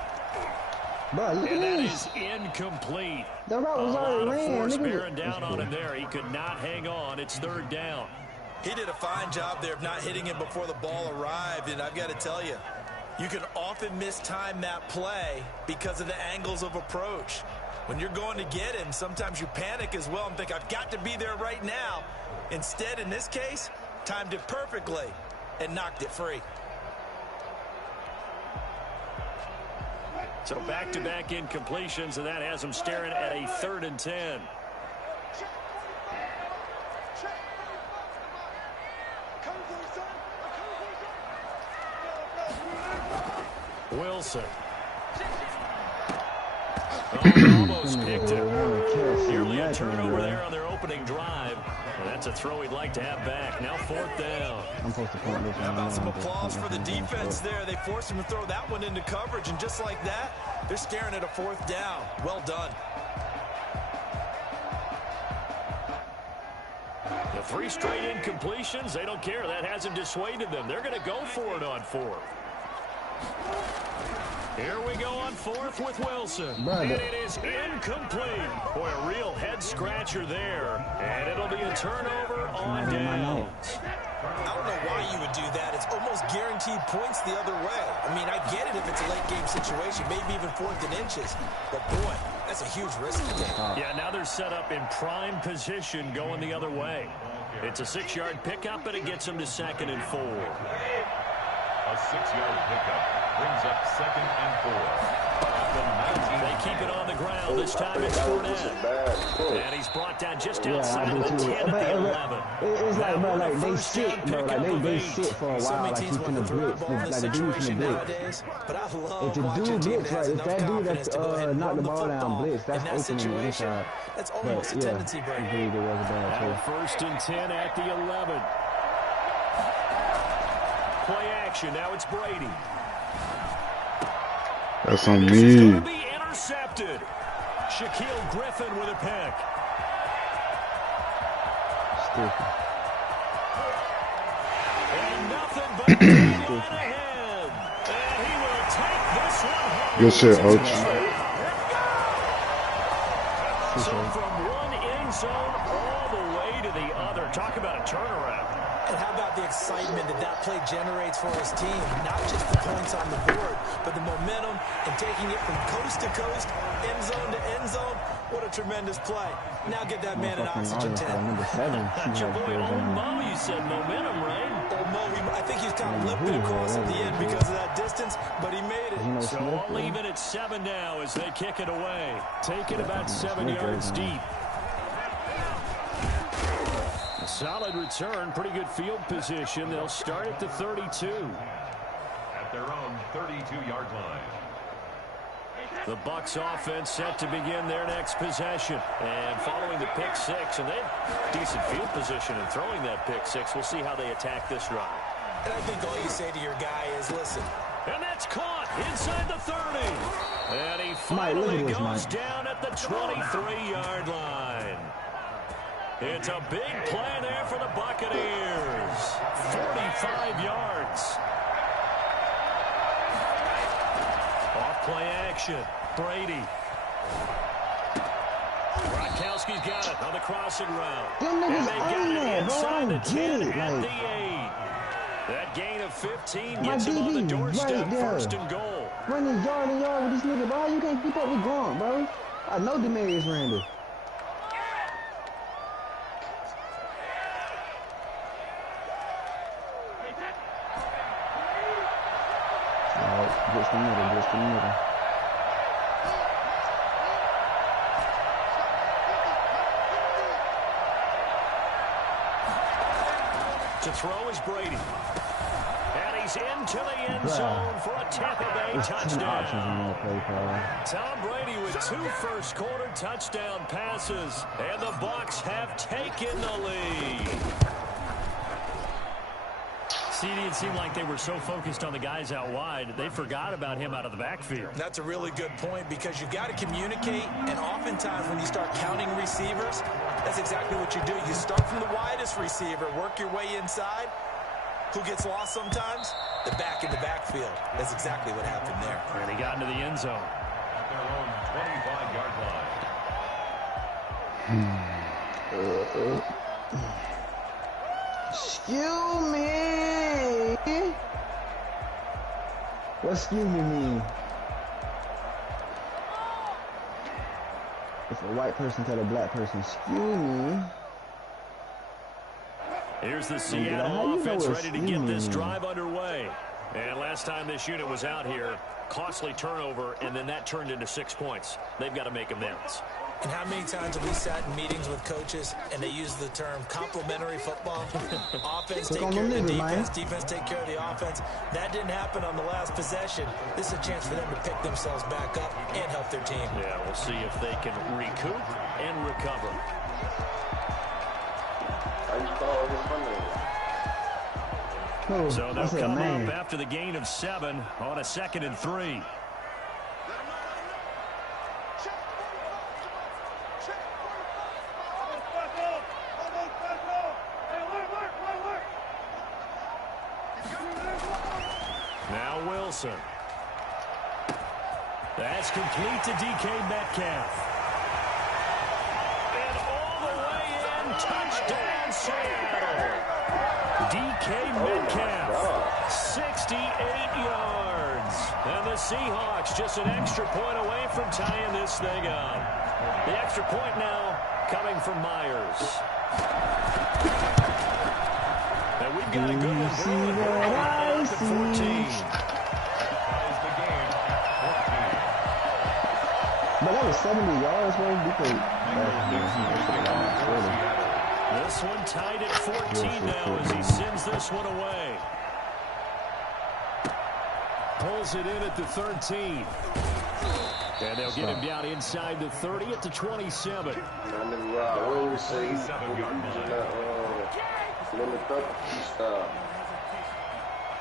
Bro, look And at that this. is incomplete. The route was A lot already of ran. force Look at bearing it. down on him there. He could not hang on. It's 3rd down. He did a fine job there of not hitting him before the ball arrived, and I've got to tell you, you can often mistime that play because of the angles of approach. When you're going to get him, sometimes you panic as well and think, I've got to be there right now. Instead, in this case, timed it perfectly and knocked it free. So back-to-back incompletions, and that has him staring at a 3rd and 10. Wilson. Oh, almost picked it. Nearly a turnover there on their opening drive. And that's a throw he'd like to have back. Now 4th down. I'm supposed to point this one. How about some applause for the defense there? They forced him to throw that one into coverage, and just like that, they're staring at a 4th down. Well done. The 3 straight incompletions, they don't care. That hasn't dissuaded them. They're going to go for it on 4th. Here we go on 4th with Wilson. And it is incomplete. Boy, a real head-scratcher there. And it'll be a turnover on downs. I don't know why you would do that. It's almost guaranteed points the other way. I mean, I get it if it's a late-game situation, maybe even 4th and inches. But, boy, that's a huge risk to take. Yeah, now they're set up in prime position going the other way. It's a 6-yard pickup, and it gets them to 2nd and 4. A 6-yard pickup brings up 2nd and 4. They keep it on the ground. This time it's Fournette. And he's brought down just outside of the 10 at the 11. It's like, bro, like they sit, bro. Like they sit for a while, like he's in the blitz. Like the dude's in the blitz. If the dude blitz, right, if that dude that's knocked the ball down blitz, that's opening inside. That's almost a tendency break. I believe it was a bad play. 1st and 10 at the 11. Play action. Now it's Brady. That's on This is going me. to be intercepted. Shaquille Griffin with a pick. Stupid. And nothing but line ahead. And he will take this one home. Good shit, Oach. So from one end zone all the way to the other. Talk about a turnaround. And how about the excitement that that play generates for his team? Not just the points on the board, but the momentum and taking it from coast to coast, end zone to end zone. What a tremendous play. Now get that man an oxygen tank. Number 7. Your boy Old Mo, you said momentum, right? Old Mo, I think he's kind of limping across at the end because of that distance, but he made it. So I'll leave it at 7 now as they kick it away. Take it about 7 yards deep. Solid return, pretty good field position. They'll start at the 32. At their own 32-yard line. The Bucs offense set to begin their next possession. And following the pick 6, and they have decent field position in throwing that pick 6. We'll see how they attack this drive. And I think all you say to your guy is, listen. And that's caught inside the 30. And he finally goes down at the 23-yard line. It's a big play there for the Buccaneers. 45 yards. Off play action. Brady. Gronkowski's got it on the crossing route. And they got it inside the 10 at the 8. That gain of 15 gets him on the doorstep, 1st and goal. Running yard and yard with this nigga, bro. You can't keep up with Gronk, bro. I know Demarius Randall. Just the middle, just the middle. To throw is Brady. And he's into the end zone for a Tampa Bay touchdown. Tom Brady with 2 first-quarter touchdown passes, and the Bucs have taken the lead. CD, it seemed like they were so focused on the guys out wide, they forgot about him out of the backfield. That's a really good point because you've got to communicate, and oftentimes when you start counting receivers, that's exactly what you do. You start from the widest receiver, work your way inside. Who gets lost sometimes? The back in the backfield. That's exactly what happened there. And he got into the end zone. At their own 25-yard line. Excuse me. What excuse me mean? If a white person tell a black person, excuse me. Here's the Seattle offense ready to get this drive underway. And last time this unit was out here, costly turnover, and then that turned into 6 points. They've got to make amends. And how many times have we sat in meetings with coaches and they use the term complementary football? Offense take care of the defense, defense take care of the offense. That didn't happen on the last possession. This is a chance for them to pick themselves back up and help their team. Yeah, we'll see if they can recoup and recover. So they'll come up after the gain of 7 on a 2nd and 3. Now Wilson. That's complete to DK Metcalf. And all the way in, touchdown Seattle. DK Metcalf, 68 yards. And the Seahawks just an extra point away from tying this thing up. The extra point now coming from Myers. And we've got a good one brewing. We're up at 14. But that was 70 yards, bro. This one tied at 14 now as he sends this one away. Pulls it in at the 13. And they'll get him down inside the 30 at the 27.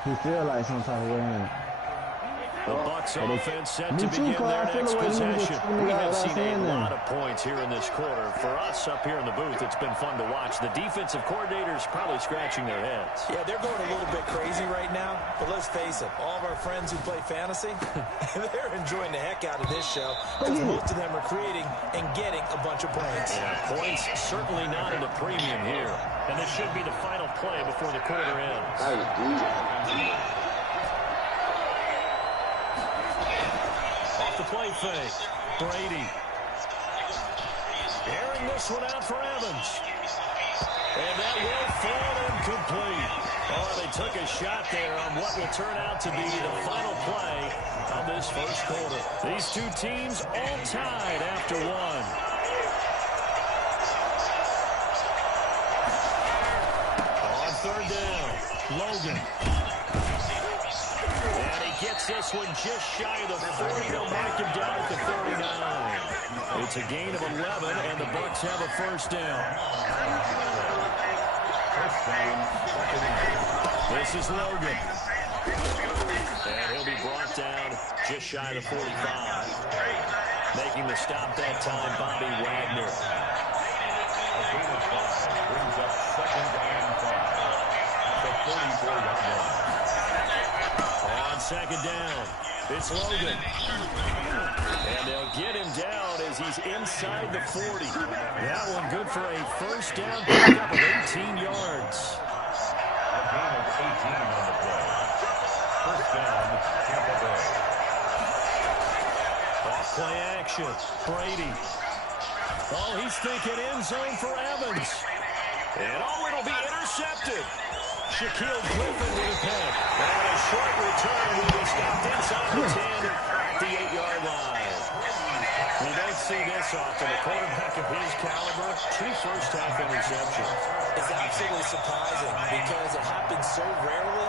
He feel like some type of way. The Bucs offense set to begin their next possession. We have seen a lot of points here in this quarter. For us up here in the booth, it's been fun to watch. The defensive coordinators probably scratching their heads. Yeah, they're going a little bit crazy right now. But let's face it, all of our friends who play fantasy, they're enjoying the heck out of this show because most of them are creating and getting a bunch of points. Yeah, points certainly not at a premium here. And this should be the final play before the quarter ends. The play fake. Brady. Airing this one out for Evans. And that will fall incomplete. Oh, they took a shot there on what will turn out to be the final play of this first quarter. These two teams all tied after one. On 3rd down, Logan. And he gets this one just shy of the 40. They'll mark him down at the 39. It's a gain of 11, and the Bucs have a first down. This is Logan. And he'll be brought down just shy of the 45. Making the stop that time, Bobby Wagner. Brings up 2nd and 5. The 34-yard line. On 2nd down, it's Logan. And they'll get him down as he's inside the 40. That one good for a first down pickup of 18 yards. A gain of 18 on the play. First down, Tampa Bay. Off play action, Brady. Oh, he's thinking end zone for Evans. And oh, it'll be intercepted. Shaquille Griffin with a pick. And a short return will be stopped inside the 10 at the 8-yard line. We don't see this often. A quarterback of his caliber, 2 first-half interceptions. It's absolutely surprising because it happens so rarely.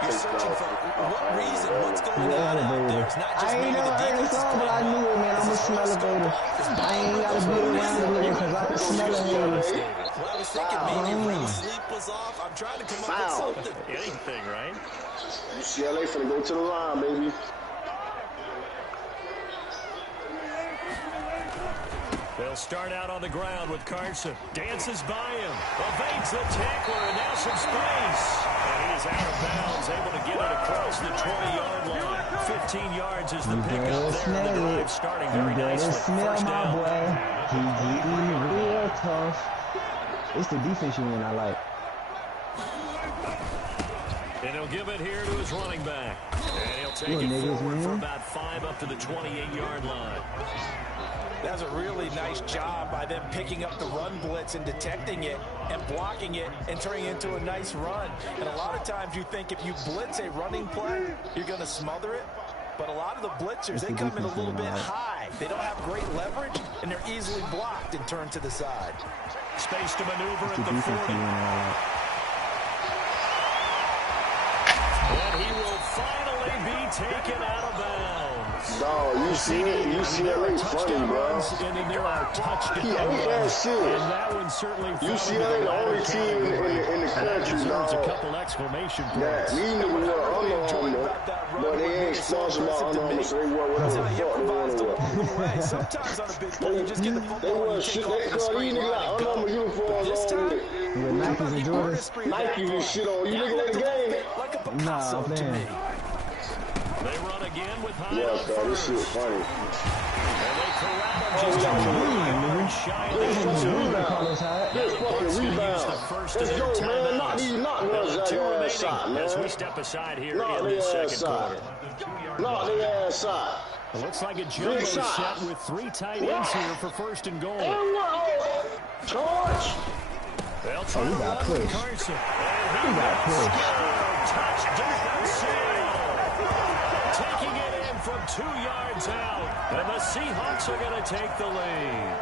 You're searching for what reason, what's going on out there. It's not just maybe the defense is but I knew it, man. I'm a smell elevator. I ain't got to be around the nigga because I can smell it. Well, I was thinking maybe sleep was off. I'm trying to come up with something. Anything, right? UCLA finna go to the line, baby. They'll start out on the ground with Carson. Dances by him. Evades the tackler and now some space. And he is out of bounds, able to get it across the 20-yard line. 15 yards is the pickup there. The drive starting very nicely. First down. He getting real tough. It's the defense unit I like. And he'll give it here to his running back. And he'll take it forward for about 5 up to the 28-yard line. That's a really nice job by them picking up the run blitz and detecting it and blocking it and turning it into a nice run. And a lot of times you think if you blitz a running play, you're going to smother it. But a lot of the blitzers, they come in a little bit high. They don't have great leverage, and they're easily blocked and turned to the side. Space to maneuver at the 40. And he will finally be taken out of bounds. Dog, UCLA funny, bro. And then there are touchdowns. He ain't that shit. And that one certainly UCLA the only team in the country, dog. A couple exclamation points. Yeah, these niggas wear Under Armour, but they ain't sponsored by Under Armour, so they wear whatever the fuck they want to wear. Sometimes on a big play, you just get the football. They wear shit. They call these niggas like Under Armour uniforms on with Nikes and Jordans. Nikes and shit on. You niggas at the game? Nah, man. They run again with high. Yeah, bro, this shit funny. And they corral him just a little shy of the end zone. This fucking rebound. Let's go, man. Knock these runs out your ass out, man. As we step aside here Knock in their the ass second quarter. out. Knock their ass out. It looks like a jumbo set with 3 tight ends here for first and goal. Charge. They'll try to run with Carson. And he got touchdown seal. Taking it in from 2 yards out. And the Seahawks are going to take the lead.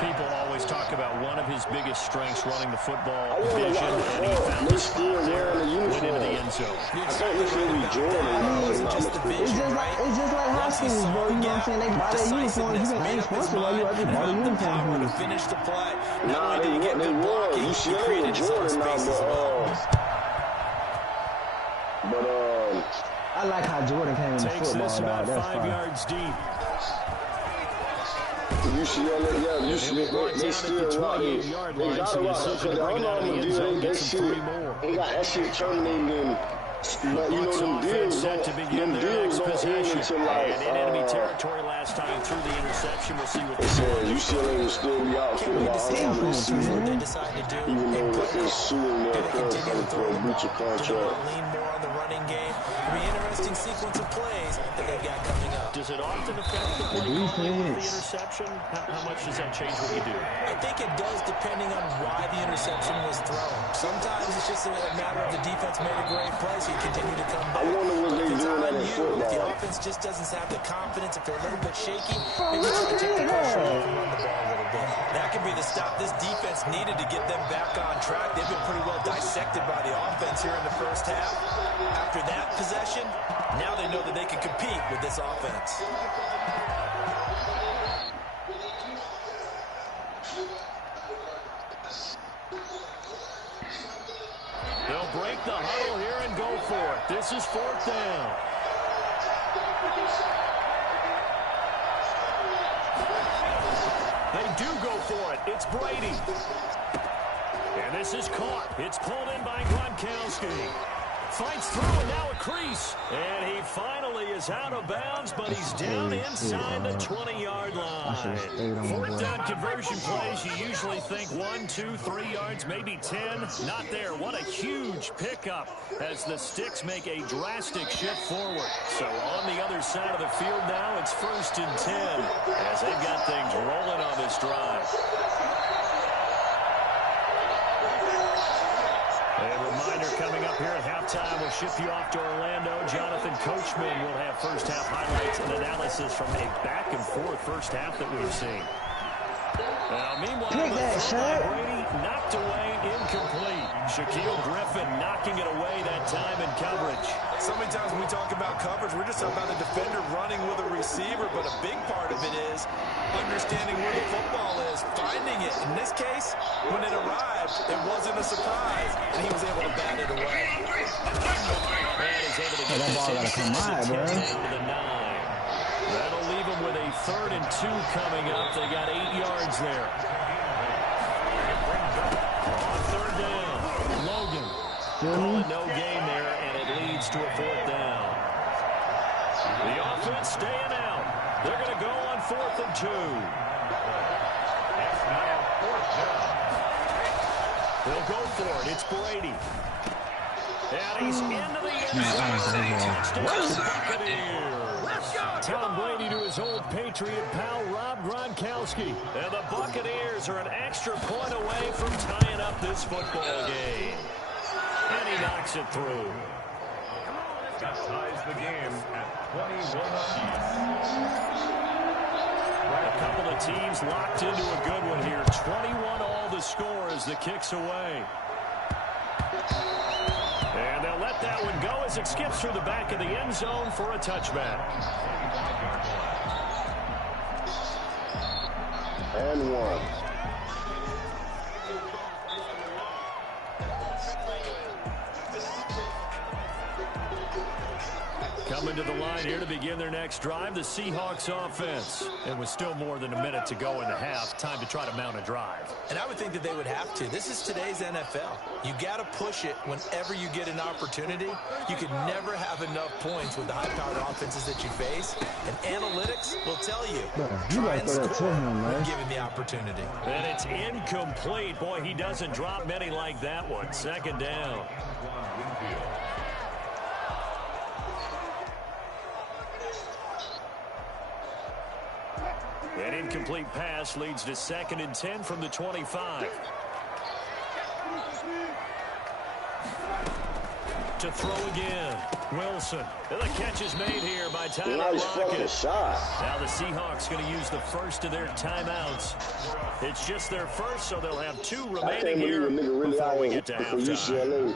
People always talk about one of his biggest strengths running the football, vision, and he found they still wearing the uniform. went into the end zone. I think this should be Jordan. It's just like high schools, bro. You know what I'm saying? They buy their uniforms. You ain't supposed to buy you. I just buy the uniform. Finish the play. Nah, they were. You see, they were Jordan now, but I like how Jordan came in the Takes football. this about That's 5 fine. yards deep. UCLA, yeah, UCLA, they still rock it. They gotta rock it, because the Under Armour deal, that shit, they got that shit terminated. But you know, them deals don't end until like, in enemy territory last time through the interception. We'll see what they said UCLA will still be out for about Under Armour season, what they decide to do. even though they're suing their club for a breach of contract. Lean more on the running game. It'll be an interesting sequence of plays that they've got coming up. Does it often affect the play calling with the interception? How much does that change what you do? I think it does depending on why the interception was thrown. Sometimes it's just a matter of the defense made a great play, so you continue to come back. I wonder what they doing that in If the football. offense just doesn't have the confidence, if they're a little bit shaky, maybe try to take the pressure off and run the ball a little bit. That could be the stop this defense needed to get them back on track. They've been pretty well dissected by the offense here in the first half. After that possession, now they know that they can compete with this offense. They'll break the huddle here and go for it. This is 4th down. They do go for it. It's Brady. And this is caught. It's pulled in by Gronkowski. Fights through and now a crease. And he finally is out of bounds, but he's down inside the 20-yard line. 4th down conversion plays, you usually think 1, 2, 3 yards, maybe 10. Not there. What a huge pickup as the Sticks make a drastic shift forward. So on the other side of the field now, it's 1st and 10 as they've got things rolling on this drive. And coming up here at halftime. We'll ship you off to Orlando. Jonathan Coachman will have first-half highlights and analysis from a back-and-forth first half that we've seen. Meanwhile, Brady knocked away, incomplete. Shaquille Griffin knocking it away that time in coverage. So many times when we talk about coverage, we're just about a defender running with a receiver, but a big part of it is understanding where the football is, finding it. In this case, when it arrived, it wasn't a surprise, and he was able to bat it away. And he's able to get that ball gotta come high, bro. That'll leave him with a 3rd and 2 coming up. They got 8 yards there. On 3rd down, Logan. Call it no gain there, and it leads to a 4th down. The offense staying out. They're going to go on 4th and 2. It's now 4th down. They'll go for it. It's Brady. And he's into the end zone. Touchdown, Buccaneers. Tom Brady to his old Patriot pal, Rob Gronkowski. And the Buccaneers are an extra point away from tying up this football game. And he knocks it through. That ties the game at 21 apiece. A couple of teams locked into a good one here. 21 all the score as the kick's away. And they'll let that one go as it skips through the back of the end zone for a touchback. And 1. Coming to the line here to begin their next drive, the Seahawks offense. And with still more than a minute to go in the half, time to try to mount a drive. And I would think that they would have to. This is today's NFL. You got to push it whenever you get an opportunity. You could never have enough points with the high-powered offenses that you face. And analytics will tell you, try and score when given the opportunity. And it's incomplete. Boy, he doesn't drop many like that one. 2nd down. An incomplete pass leads to 2nd and 10 from the 25. To throw again, Wilson. And the catch is made here by Tyler Lockett. Now the Seahawks going to use the first of their timeouts. It's just their first, so they'll have 2 remaining here before we get to halftime.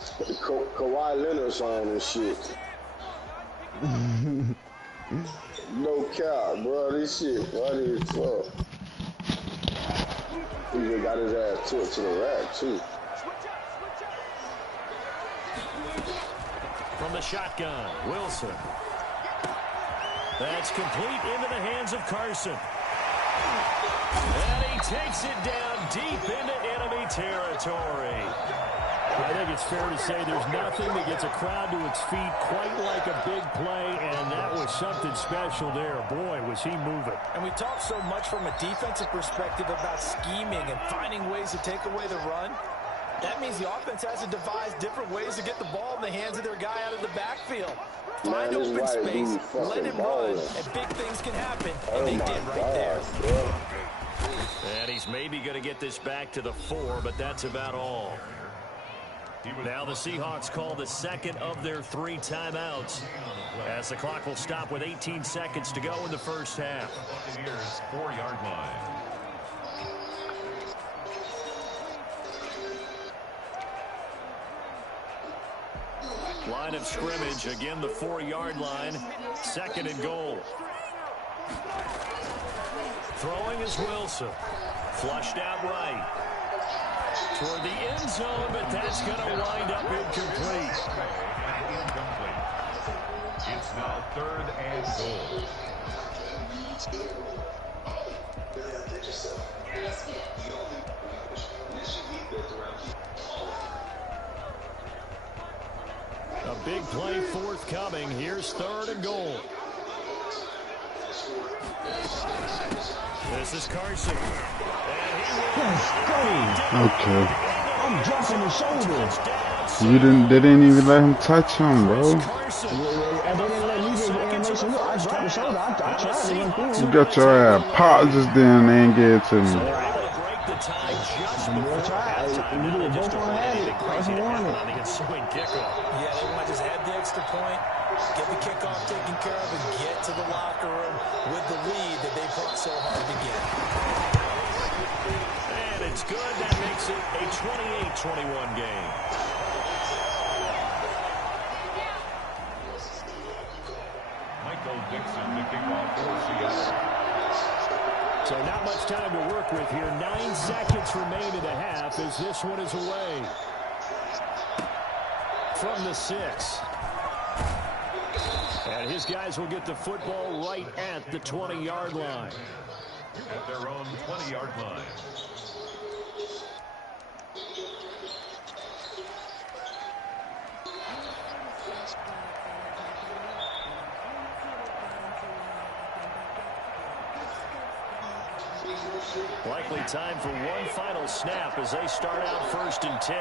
Kawhi Leonard's on and shit. No cap, bro. This shit funny as fuck. He even got his ass took to the rack, too. From the shotgun, Wilson. That's complete into the hands of Carson. And he takes it down deep into enemy territory. I think it's fair to say there's nothing that gets a crowd to its feet quite like a big play, and that was something special there. Boy, was he moving. And we talk so much from a defensive perspective about scheming and finding ways to take away the run. That means the offense has to devise different ways to get the ball in the hands of their guy out of the backfield. Find open space, let him run, and big things can happen, and they did right there. And he's maybe going to get this back to the 4, but that's about all. Now the Seahawks call the 2nd of their 3 timeouts as the clock will stop with 18 seconds to go in the first half. Buccaneers 4-yard line. Line of scrimmage, again the 4-yard line, 2nd and goal. Throwing is Wilson. Flushed out right. Toward the end zone, but that's going to wind up incomplete. It's now 3rd and goal. A big play forthcoming. Here's 3rd and goal. This is Carson. Okay. I'm dropping the shoulder. They didn't even let him touch him, bro. And they didn't let me get the animation. Look, I dropped the shoulder. I tried to run through. You got your ass popped just then and they ain't get it to me. the tie just before halftime. Now they just don't want anything crazy to happen on the ensuing kickoff. Yeah, they want to just have the extra point, get the kickoff taken care of, and get to the locker room with the lead that they fought so hard to get. And it's good. That makes it a 28-21 game. Michael Dixon to kick off for Seattle. So not much time to work with here. 9 seconds remain in the half as this one is away. From the 6. And his guys will get the football right at the 20-yard line. At their own 20-yard line. Likely time for one final snap as they start out 1st and 10.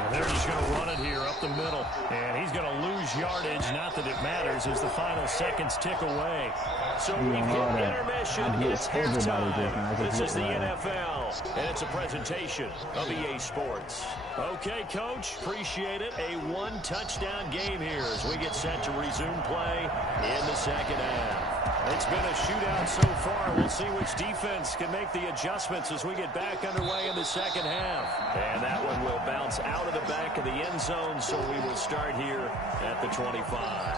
And they're just going to run it here up the middle. And he's going to lose yardage. Not that it matters as the final seconds tick away. So we hit intermission. It's halftime. This is the NFL. And it's a presentation of EA Sports. Okay, Coach. Appreciate it. A 1-touchdown game here as we get set to resume play in the second half. It's been a shootout so far. We'll see which defense can make the adjustments as we get back underway in the second half. And that one will bounce out of the back of the end zone, so we will start here at the 25.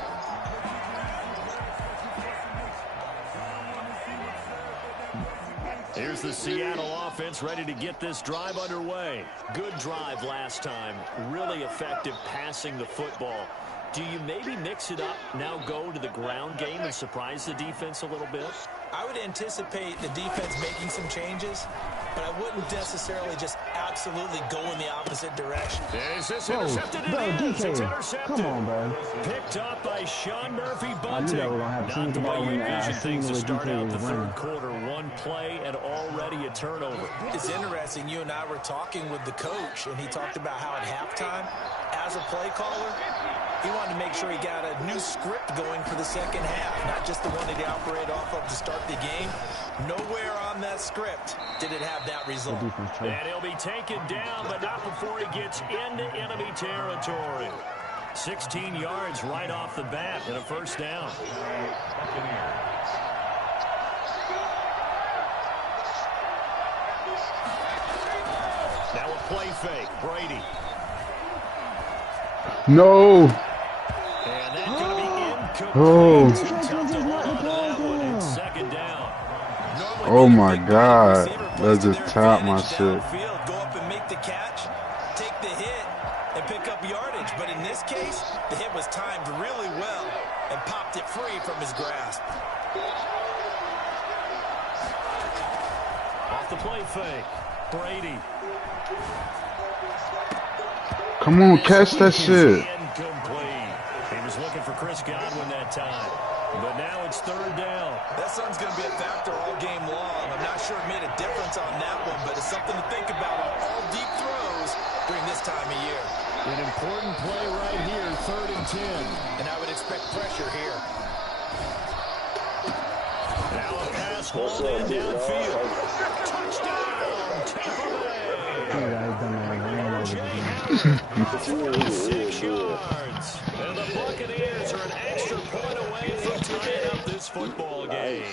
Here's the Seattle offense ready to get this drive underway. Good drive last time. Really effective passing the football. Do you maybe mix it up, now go to the ground game and surprise the defense a little bit? I would anticipate the defense making some changes, but I wouldn't necessarily just absolutely go in the opposite direction. Is this intercepted? It is. It's intercepted. Come on, bro. Picked up by Sean Murphy-Bunting. Not the way you envision things to start out the third quarter. One play and already a turnover. It's interesting. You and I were talking with the coach, and he talked about how at halftime, as a play caller, he wanted to make sure he got a new script going for the second half, not just the one that he operated off of to start the game. Nowhere on that script did it have that result. And he'll be taken down, but not before he gets into enemy territory. 16 yards right off the bat and a first down. Now a play fake. Brady. No. And that's going to be incomplete. Oh. Second down. Oh my God. That just tapped my shit. Go up and make the catch, take the hit, and pick up yardage. But in this case, the hit was timed really well and popped it free from his grasp. Off the play fake. Brady. Come on, catch that shit. Incomplete. He was looking for Chris Godwin that time. But now it's third down. That sun's going to be a factor all game long. I'm not sure it made a difference on that one, but it's something to think about on all deep throws during this time of year. An important play right here, 3rd and 10. And I would expect pressure here. Now a pass hauled in downfield. Touchdown, Tampa Bay. 46 yards. And the Buccaneers are an extra point away from tying up this football game.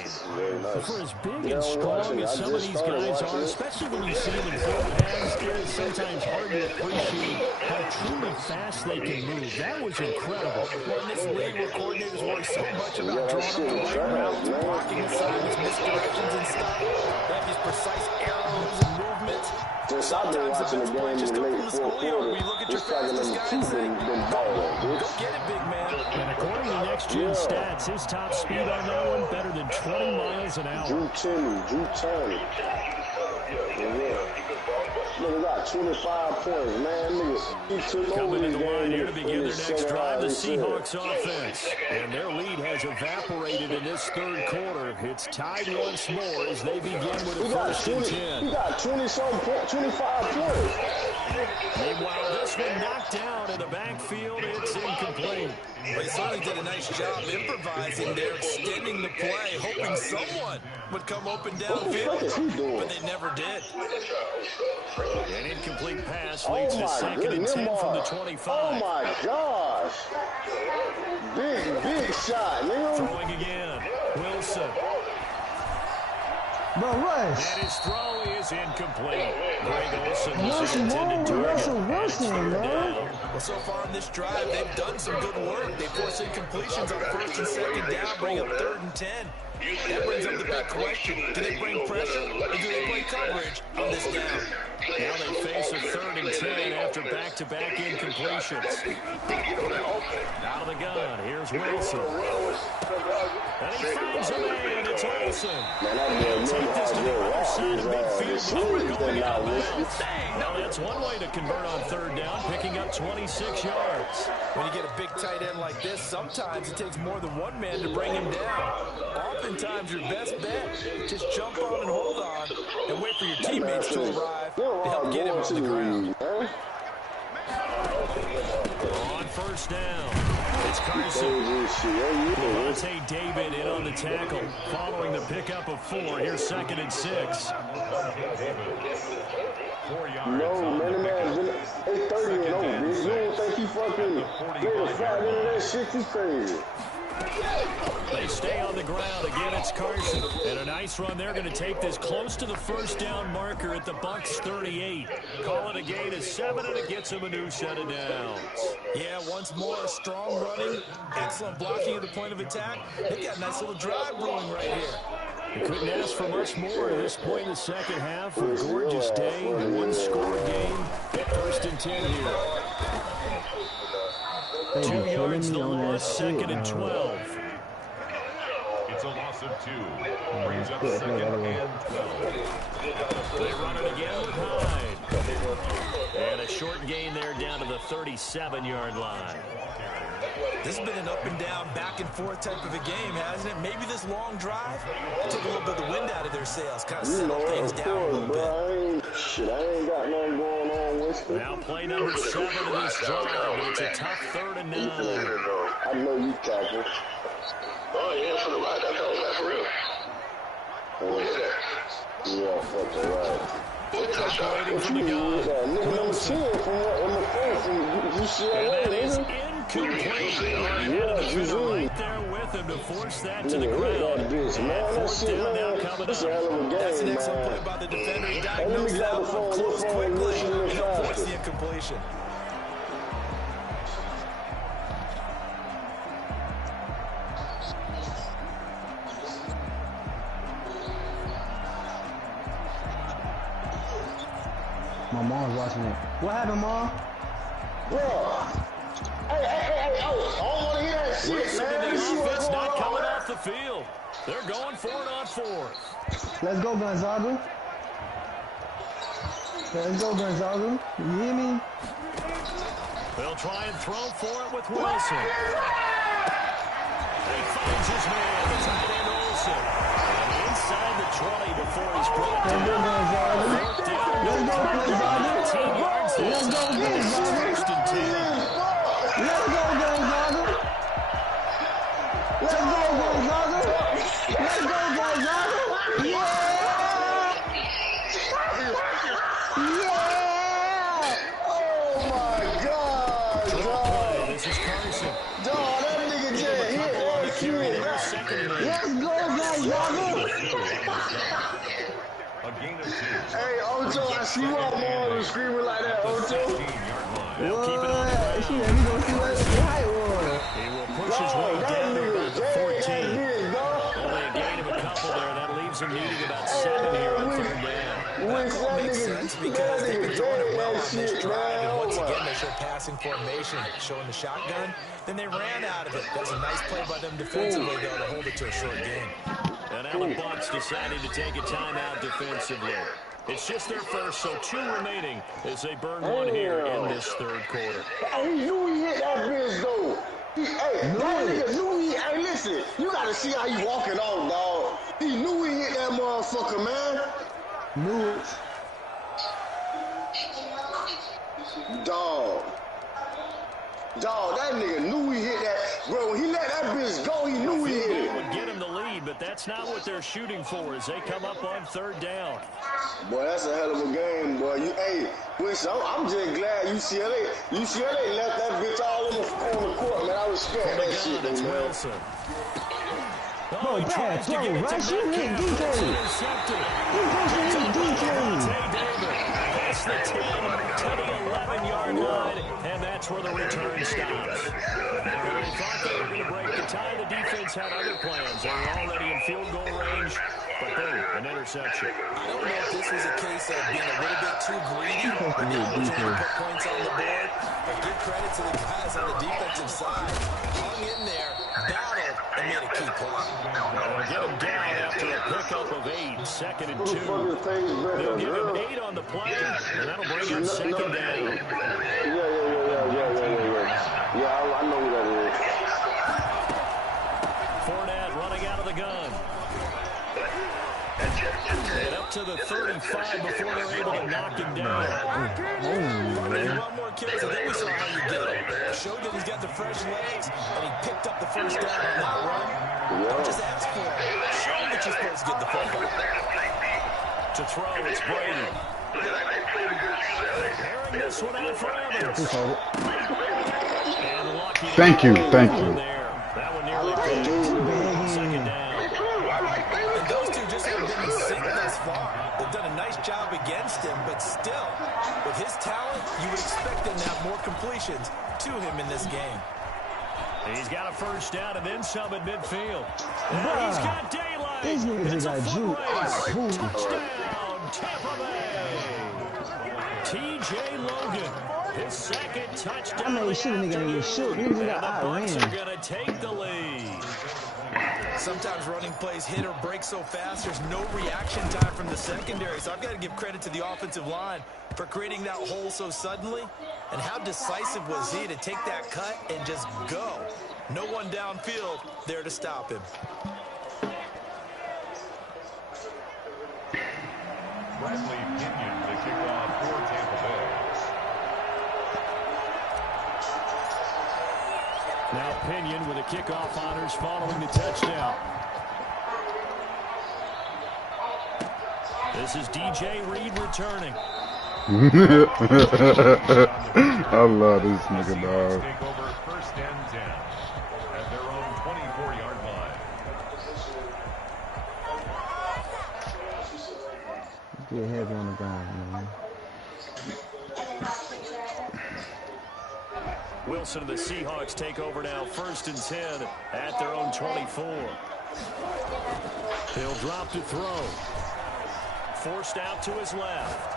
For as big and strong as some of these guys are, especially when you see them in full pads, it is sometimes hard to appreciate how truly fast they can move. That was incredible. Well, in this league where coordinators worry so much about drawing up the right routes, blocking assignments, misdirections, and stuff, they have these precise arrows and movements. Sometimes the best play just go from the schoolyard. We look at your fastest guy and say, go get it, big man. And according to Next Gen Stats, his top speed on that one better than 20 miles an hour. Drew Turney. Nigga got 25 points, man. Nigga, he took over Coming the in the line here to game begin in their the next drive, the second Seahawks offense. And their lead has evaporated in this third quarter. It's tied once more as they begin with a 1st and 10. He got 25 points. Meanwhile, this one knocked down in the backfield. It's incomplete. But he certainly did a nice job improvising there, extending the play, hoping someone would come open downfield, but they never did. An incomplete pass leads to 2nd and 10 from the 25. Oh, my gosh. Big shot, nigga. Throwing again. Wilson. Bro, rush. And his throw is incomplete. Greg Olsen was the intended Wilson, bro. Well, so far in this drive, they've done some good work. They force incompletions on 1st and 2nd down, bring up 3rd and 10. That brings up the big question. Do they bring pressure, or do they play coverage on this down? Now they face a 3rd and 10 after back-to-back incompletions. Out of the gun, here's Wilson. And he finds a man, it's Olsen. Take this to the other side of midfield. Going out of bounds. Now that's one way to convert on 3rd down, picking up 26 yards. When you get a big tight end like this, sometimes it takes more than one man to bring him down. Oftentimes, your best bet, just jump on and hold on and wait for your teammates to arrive to help get him on the ground. On 1st down. It's Carson. Lavonte David in on the tackle. Following the pickup of 4, here's 2nd and 6. No, man, it's 30 and 0, bitch. You don't think he fucking played a fat into that shit? You crazy. They stay on the ground. Again, it's Carson. And a nice run. They're going to take this close to the 1st down marker at the Bucs 38. Call it a gain of 7, and it gets them a new set of downs. Yeah, once more, strong running, excellent blocking at the point of attack. They got a nice little drive brewing right here. You couldn't ask for much more at this point in the 2nd half. A gorgeous day, one-score game. 1st and 10 here. 2 yards the loss, 2nd and 12. It's a loss of 2. Brings up 2nd and 12. They run it again with Hyde. And a short gain there down to the 37-yard line. This has been an up-and-down, back-and-forth type of a game, hasn't it? Maybe this long drive took a little bit of the wind out of their sails, kind of settled things down a little bit. Shit, I ain't got nothing going on with it. Now play number 7 of this drive, but it's a tough 3rd and 9. I know you tackle. Oh, yeah, for the ride. That was that for real. What is that? Yeah, fuck the ride. Operating from the gun. Wilson. And that is incomplete. Ahead of the defender right there with him to force that to the ground. And 4th down now coming up. That's an excellent play by the defender. He diagnosed that one close quickly and he'll force the incompletion. My mom's watching it. What happened, Mom? Bro. Hey, I don't want to hear that shit, Wilson man. and the offense not coming off the field. They're going for it on 4th. Let's go, Gonzaga. Let's go, Gonzaga. You hear me? They'll try and throw for it with Wilson. He finds his man, the tight end Olsen. And inside the 20 before he's brought down. Let's go, Gonzaga. 4th down. Let's go, Gonzaga. 18 yards this Let's go, time. Gonzaga. 1st and 10. Let's go, Gonzaga. Let's go, Gonzaga. Let's go, Gonzaga. Yeah! Yeah! Oh, my God, dog. This is Carson. Dog, that nigga just hit that shit. Let's go, Gonzaga. A gain of 2. Hey, Ocho, I see why Mom was screaming like that, Ocho. They'll keep it on the ground. Shit, we gonna see what the height was. He will push his way down to about the 14. Only a gain of a couple there. That leaves him needing about 7 here on 3rd down. That call makes sense because they've been throwing it well on this drive. And once again, they show passing formation, showing the shotgun. Then they ran out of it. That's a nice play by them defensively, though, to hold it to a short game. And now the Bucs deciding to take a timeout defensively. It's just their first, so 2 remaining as they burn one here in this 3rd quarter. He knew he hit that bitch, though. That nigga knew he... Hey, listen, you gotta see how he walking off, dog. He knew he hit that motherfucker, man. Knew it. Dog, that nigga knew he hit that. Bro, when he let that bitch go, he knew he hit it. Would get him the lead, but that's not what they're shooting for as they come up on third down. Boy, that's a hell of a game, boy. Hey, Winston, I'm just glad UCLA left that bitch all on the court, man. I respect that shit, man. Wilson. Bro, bad throw, right? Shoot hit DK. That's the 10 to the 11-yard line, and that's where the return stops. They thought they were going to break the tie. The defense had other plans. They were already in field goal range, but boom, an interception. I don't know if this was a case of being a little bit too greedy, but now we're trying to put points on the board. But give credit to the guys on the defensive side. Hung in there, battled, and made a key play. They'll get him down after a pickup of 8, 2nd and 2. They'll give him 8 on the play, and that'll bring him second down. Yeah, I know who that is. Fournette running out of the gun. And up to the 35 before they're able to knock him down. One more kills, and then we saw how you get it. Showed that he's got the fresh legs, and he picked up the first down on that run. Don't just ask for it. Show him that you're supposed to get the football. To throw, it's Brady. Airing this one out for Evans. Thank you. That one nearly picked. Second down. And those two just haven't been in sync thus far. They've done a nice job against him, but still, with his talent, you would expect them to have more completions to him in this game. He's got a first down and then some at midfield. And he's got daylight. It's a foot race. Touchdown, Tampa Bay. T.J. Logan, his second touchdown. I know shit, nigga, you shoot. And the Bucs are going to take the lead. Sometimes running plays hit or break so fast, there's no reaction time from the secondary. So I've got to give credit to the offensive line for creating that hole so suddenly. And how decisive was he to take that cut and just go? No one downfield there to stop him. Bradley Pinion, the kickoff for Tampa Bay. Now Pinion with the kickoff honors following the touchdown. This is DJ Reed returning. I love this nigga, dog. Take over first and 10 at their own 24-yard line. Get heavy on the ground, man. Wilson and the Seahawks take over now, first and 10 at their own 24. He'll drop to throw. Forced out to his left.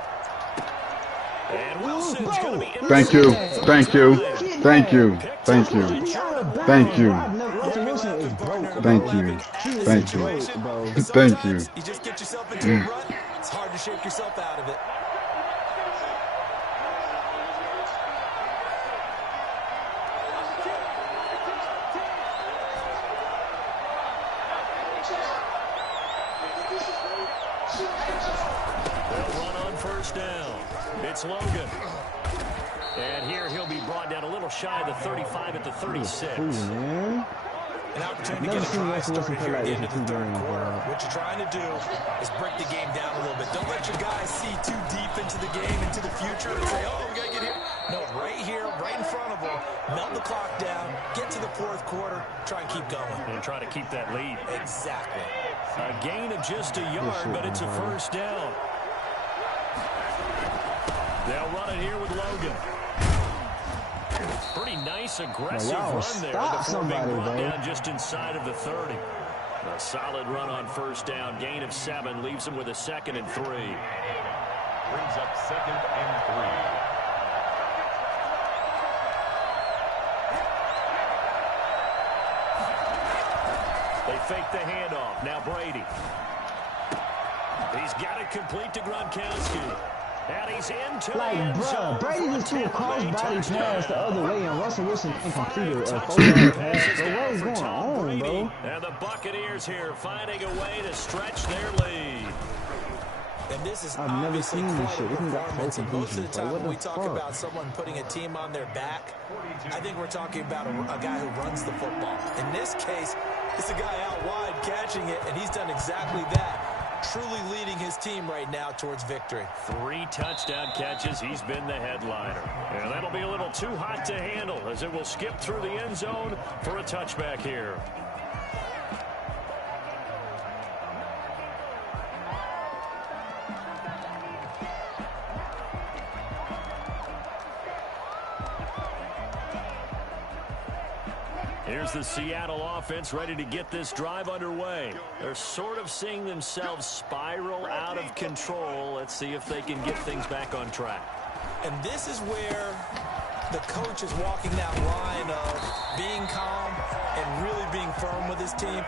And Wilson's going to be in. Thank you. Thank you. Thank you. Thank you. Thank you. Thank you. Thank you. Thank you. You just get yourself into a rut, it's hard to shake yourself out of it. They'll run on first down. It's Logan. And here he'll be brought down a little shy of the 35 at the 36. An opportunity to get a drive started here at the end of the third quarter. What you're trying to do is break the game down a little bit. Don't let your guys see too deep into the game, into the future, and say, oh, we got to get here. No, right here, right in front of them, melt the clock down, get to the fourth quarter, try and keep going. And try to keep that lead. Exactly. A gain of just a yard, but it's a first down. They'll run it here with Logan. Pretty nice, aggressive run there before being brought down just inside of the 30. A solid run on first down. Gain of 7 leaves him with a 2nd and 3. Brings up 2nd and 3. They fake the handoff. Now Brady. He's got it complete to Gronkowski. And he's into like, bruh, Brady just threw a cross-body pass the other way, and Russell Wilson completed a 4-yard pass. So what is going on, bro? And the Buccaneers here finding a way to stretch their lead. And this is I've never seen this shit. Most of the time when we talk about someone putting a team on their back, I think we're talking about a guy who runs the football. In this case, it's a guy out wide catching it, and he's done exactly that. Truly leading his team right now towards victory. 3 touchdown catches. He's been the headliner. And that'll be a little too hot to handle as it will skip through the end zone for a touchback here. Here's the Seattle offense ready to get this drive underway. They're sort of seeing themselves spiral out of control. Let's see if they can get things back on track. And this is where the coach is walking that line of being calm and really being firm with his team.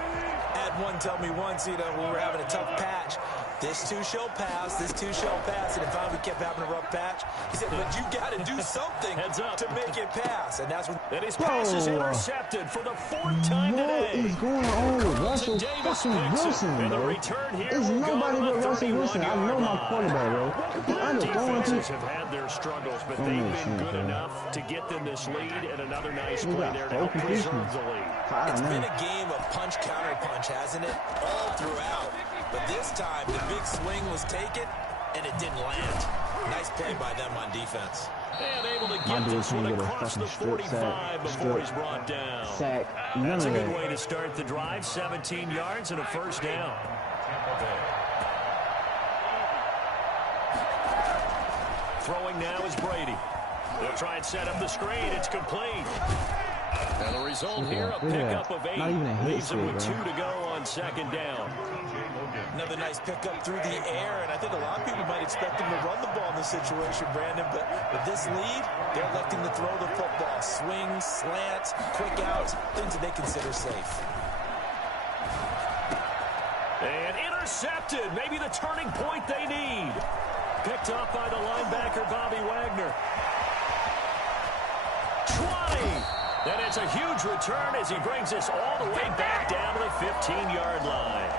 I had one tell me once, we were having a tough patch. This too shall pass, this too shall pass. And finally we kept having a rough patch. He said, but you got to do something to make it pass. And that's when his pass is intercepted for the 4th time today. What is going on with Russell fucking Wilson, bro? It's nobody but Russell Wilson. I know my quarterback, bro. I'm just going to... have had their struggles, but they've been good enough to get them this lead, and another nice play there to help preserve the lead. It's been a game of punch, counter punch, hasn't it? All throughout. But this time, the big swing was taken, and it didn't land. Nice play by them on defense. And able to get this one across the 45 before he's brought down. That's a good way to start the drive. 17 yards and a first down. Throwing now is Brady. They'll try and set up the screen. It's complete. And the result here, a pickup of 8. Leaves them with 2 to go on 2nd down. Another nice pickup through the air, and I think a lot of people might expect him to run the ball in this situation, Brandon, but with this lead, they're electing to throw the football. Swings, slants, quick outs, things that they consider safe. And intercepted, maybe the turning point they need. Picked up by the linebacker, Bobby Wagner. 20. And it's a huge return as he brings this all the way back down to the 15-yard line.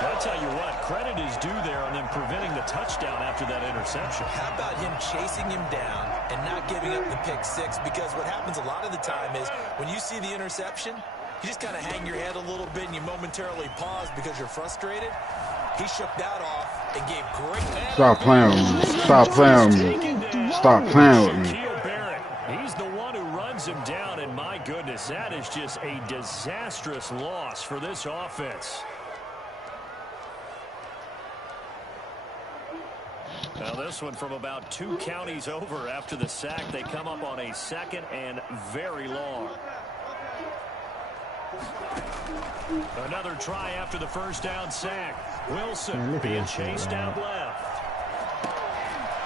I'll tell you what, credit is due there on them preventing the touchdown after that interception. How about him chasing him down and not giving up the pick 6? Because what happens a lot of the time is when you see the interception, you just kind of hang your head a little bit and you momentarily pause because you're frustrated. He shook that off and gave great... Stop playing with me. Stop playing with me. Stop playing with me. He's the one who runs him down, and my goodness, that is just a disastrous loss for this offense. Now this one from about 2 counties over after the sack. They come up on a 2nd and very long. Another try after the first down sack. Wilson being chased out left.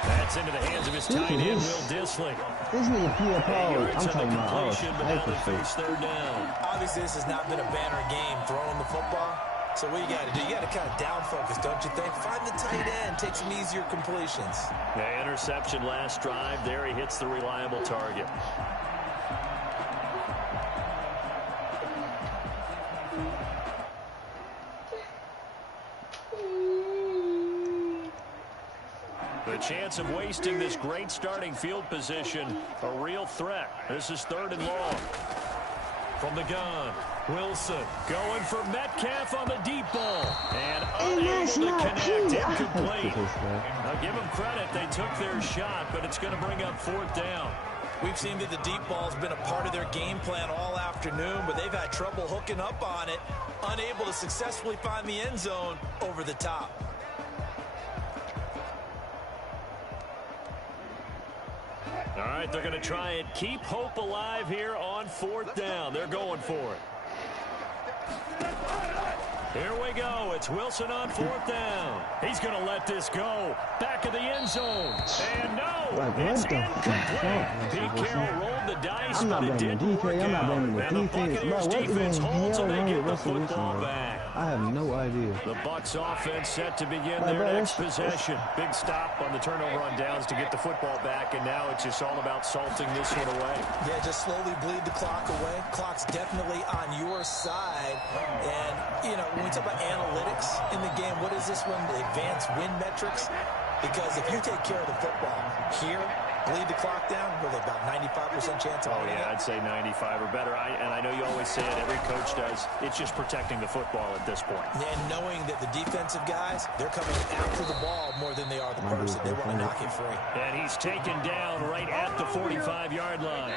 That's into the hands of his tight end, Will Dissly. This nigga PFO, I'm talking about third down. Obviously, this has not been a banner game throwing the football. So what you got to do? You got to kind of down focus, don't you think? Find the tight end, take some easier completions. The interception last drive. There he hits the reliable target. The chance of wasting this great starting field position, a real threat. This is 3rd and long. From the gun, Wilson going for Metcalf on the deep ball. And unable to connect, incomplete. Now give them credit, they took their shot, but it's going to bring up 4th down. We've seen that the deep ball's been a part of their game plan all afternoon, but they've had trouble hooking up on it, unable to successfully find the end zone over the top. All right, they're going to try and keep hope alive here on 4th down. They're going for it. Here we go. It's Wilson on 4th down. He's going to let this go. Back of the end zone. And no, it's incomplete. Pete Carroll rolled the dice, but it didn't work out. And the Buccaneers defense holds and they get the football back. I have no idea. The Bucs offense set to begin their next possession. Big stop on the turnover on downs to get the football back, and now it's just all about salting this one away. Yeah, just slowly bleed the clock away. Clock's definitely on your side. And, you know, when we talk about analytics in the game, what is this one the advanced win metrics? Because if you take care of the football here, bleed the clock down, with about 95% chance of winning. I'd say 95 or better. And I know you always say it, every coach does. It's just protecting the football at this point. And knowing that the defensive guys, they're coming after the ball more than they are the person. They want to knock it free. And he's taken down right at the 45-yard line.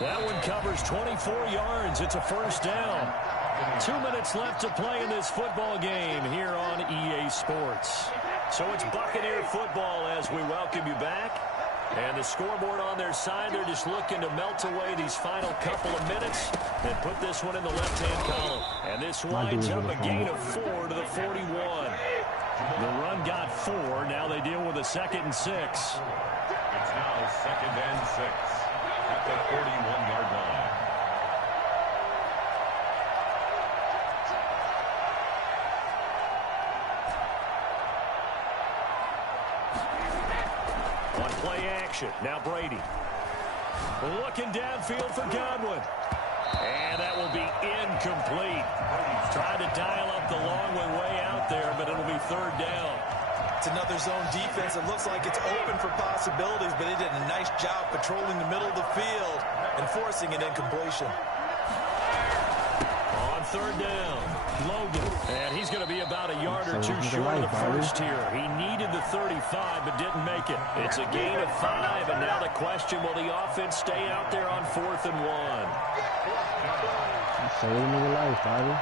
That one covers 24 yards. It's a first down. 2 minutes left to play in this football game here on EA Sports. So it's Buccaneer football as we welcome you back. And the scoreboard on their side, they're just looking to melt away these final couple of minutes and put this one in the left-hand column. And this winds up a gain of 4 to the 41. The run got 4. Now they deal with a 2nd and 6. It's now 2nd and 6 at the 41-yard line. On play action, now Brady. Looking downfield for Godwin. And that will be incomplete. Trying to dial up the long way out there, but it'll be 3rd down. It's another zone defense. It looks like it's open for possibilities, but they did a nice job patrolling the middle of the field and forcing an incompletion. On 3rd down, Logan. And he's going to be about a yard or 2 short of the first here. He needed the 35, but didn't make it. It's a gain of 5, and now the question, will the offense stay out there on 4th and 1? Save a nigga life, Bobby.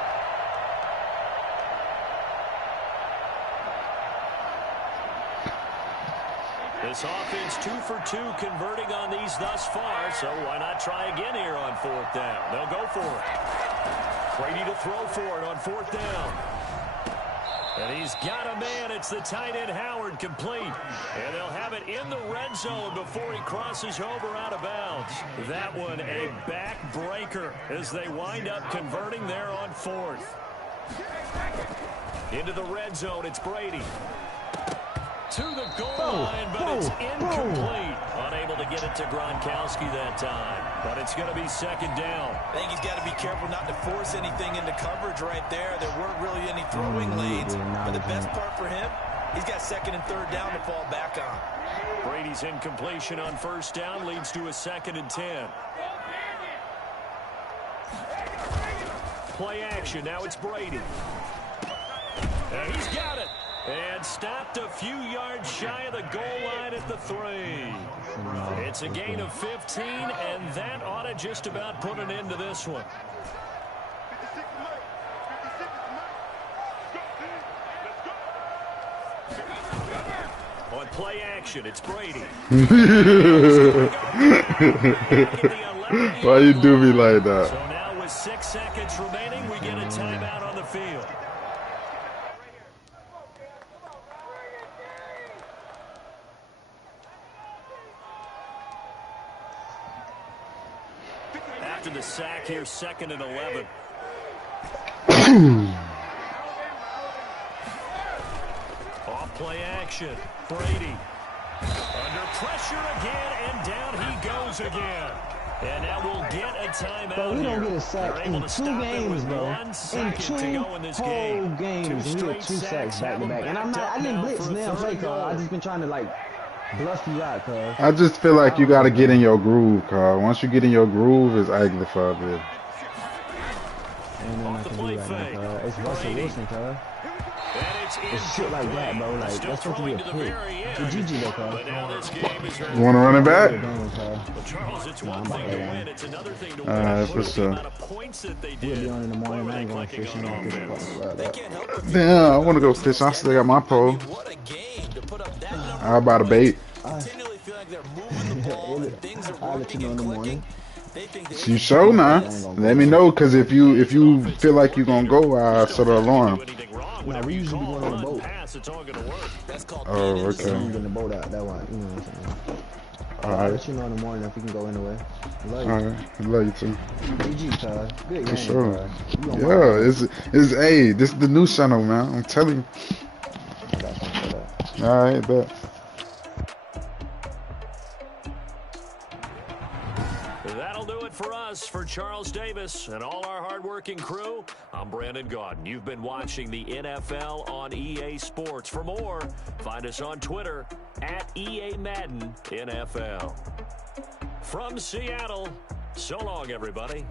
This offense 2 for 2 converting on these thus far, so why not try again here on 4th down? They'll go for it. Brady to throw for it on 4th down. And he's got a man. It's the tight end Howard, complete. And they'll have it in the red zone before he crosses over out of bounds. That one a backbreaker as they wind up converting there on 4th. Into the red zone, it's Brady. To the goal line, but it's incomplete. Unable to get it to Gronkowski that time. But it's going to be 2nd down. I think he's got to be careful not to force anything into coverage right there. There weren't really any throwing lanes. But the best part for him, he's got 2nd and 3rd down to fall back on. Brady's incompletion on 1st down leads to a 2nd and 10. Play action. Now it's Brady. And he's got it. And stopped a few yards shy of the goal line at the 3. It's a gain of 15, and that ought to just about put an end to this one. On play action, it's Brady. Why you do me like that? So now with 6 seconds remaining, we get a timeout on the field. After the sack here, 2nd and 11. Off play action. Brady. Under pressure again, and down he goes again. And now we'll get a timeout. Bro, we don't get a sack in 2 games, bro. In 2 whole games, we get 2 sacks back to back. And I didn't blitz now, play call. I just been trying to like bluff you out, cuz. I just feel like you gotta get in your groove, cuz. Once you get in your groove, it's ugly for a bit. Ain't nothing I can do right now, cuz. It's Russell Wilson, cuz. It's shit like that, bro. Like, that's supposed to be a pick. It's GG, though, cuz. You wanna run it back? Alright, for sure. We'll be on in the morning. I ain't going fishing. Damn, I wanna go fishing. I still got my pole. How about a bait? I'll let you know in the morning. You sure now? Let me know, cause if you feel like you're gonna go, I'll set an alarm. Nah, we usually be going on the boat. Oh, okay. I'm getting the boat out. That one, you know what I'm saying. I'll let you know in the morning if we can go anyway. Love you. Alright, I love you too. GG, cuz. Good game, For sure. cuz. Yeah, it's hey, this is the new channel, man. I'm telling you. Alright, bet. That'll do it for us. for Charles Davis and all our hardworking crew, I'm Brandon Gaudin. You've been watching the NFL on EA Sports. For more, find us on Twitter at EA Madden NFL. From Seattle, so long, everybody.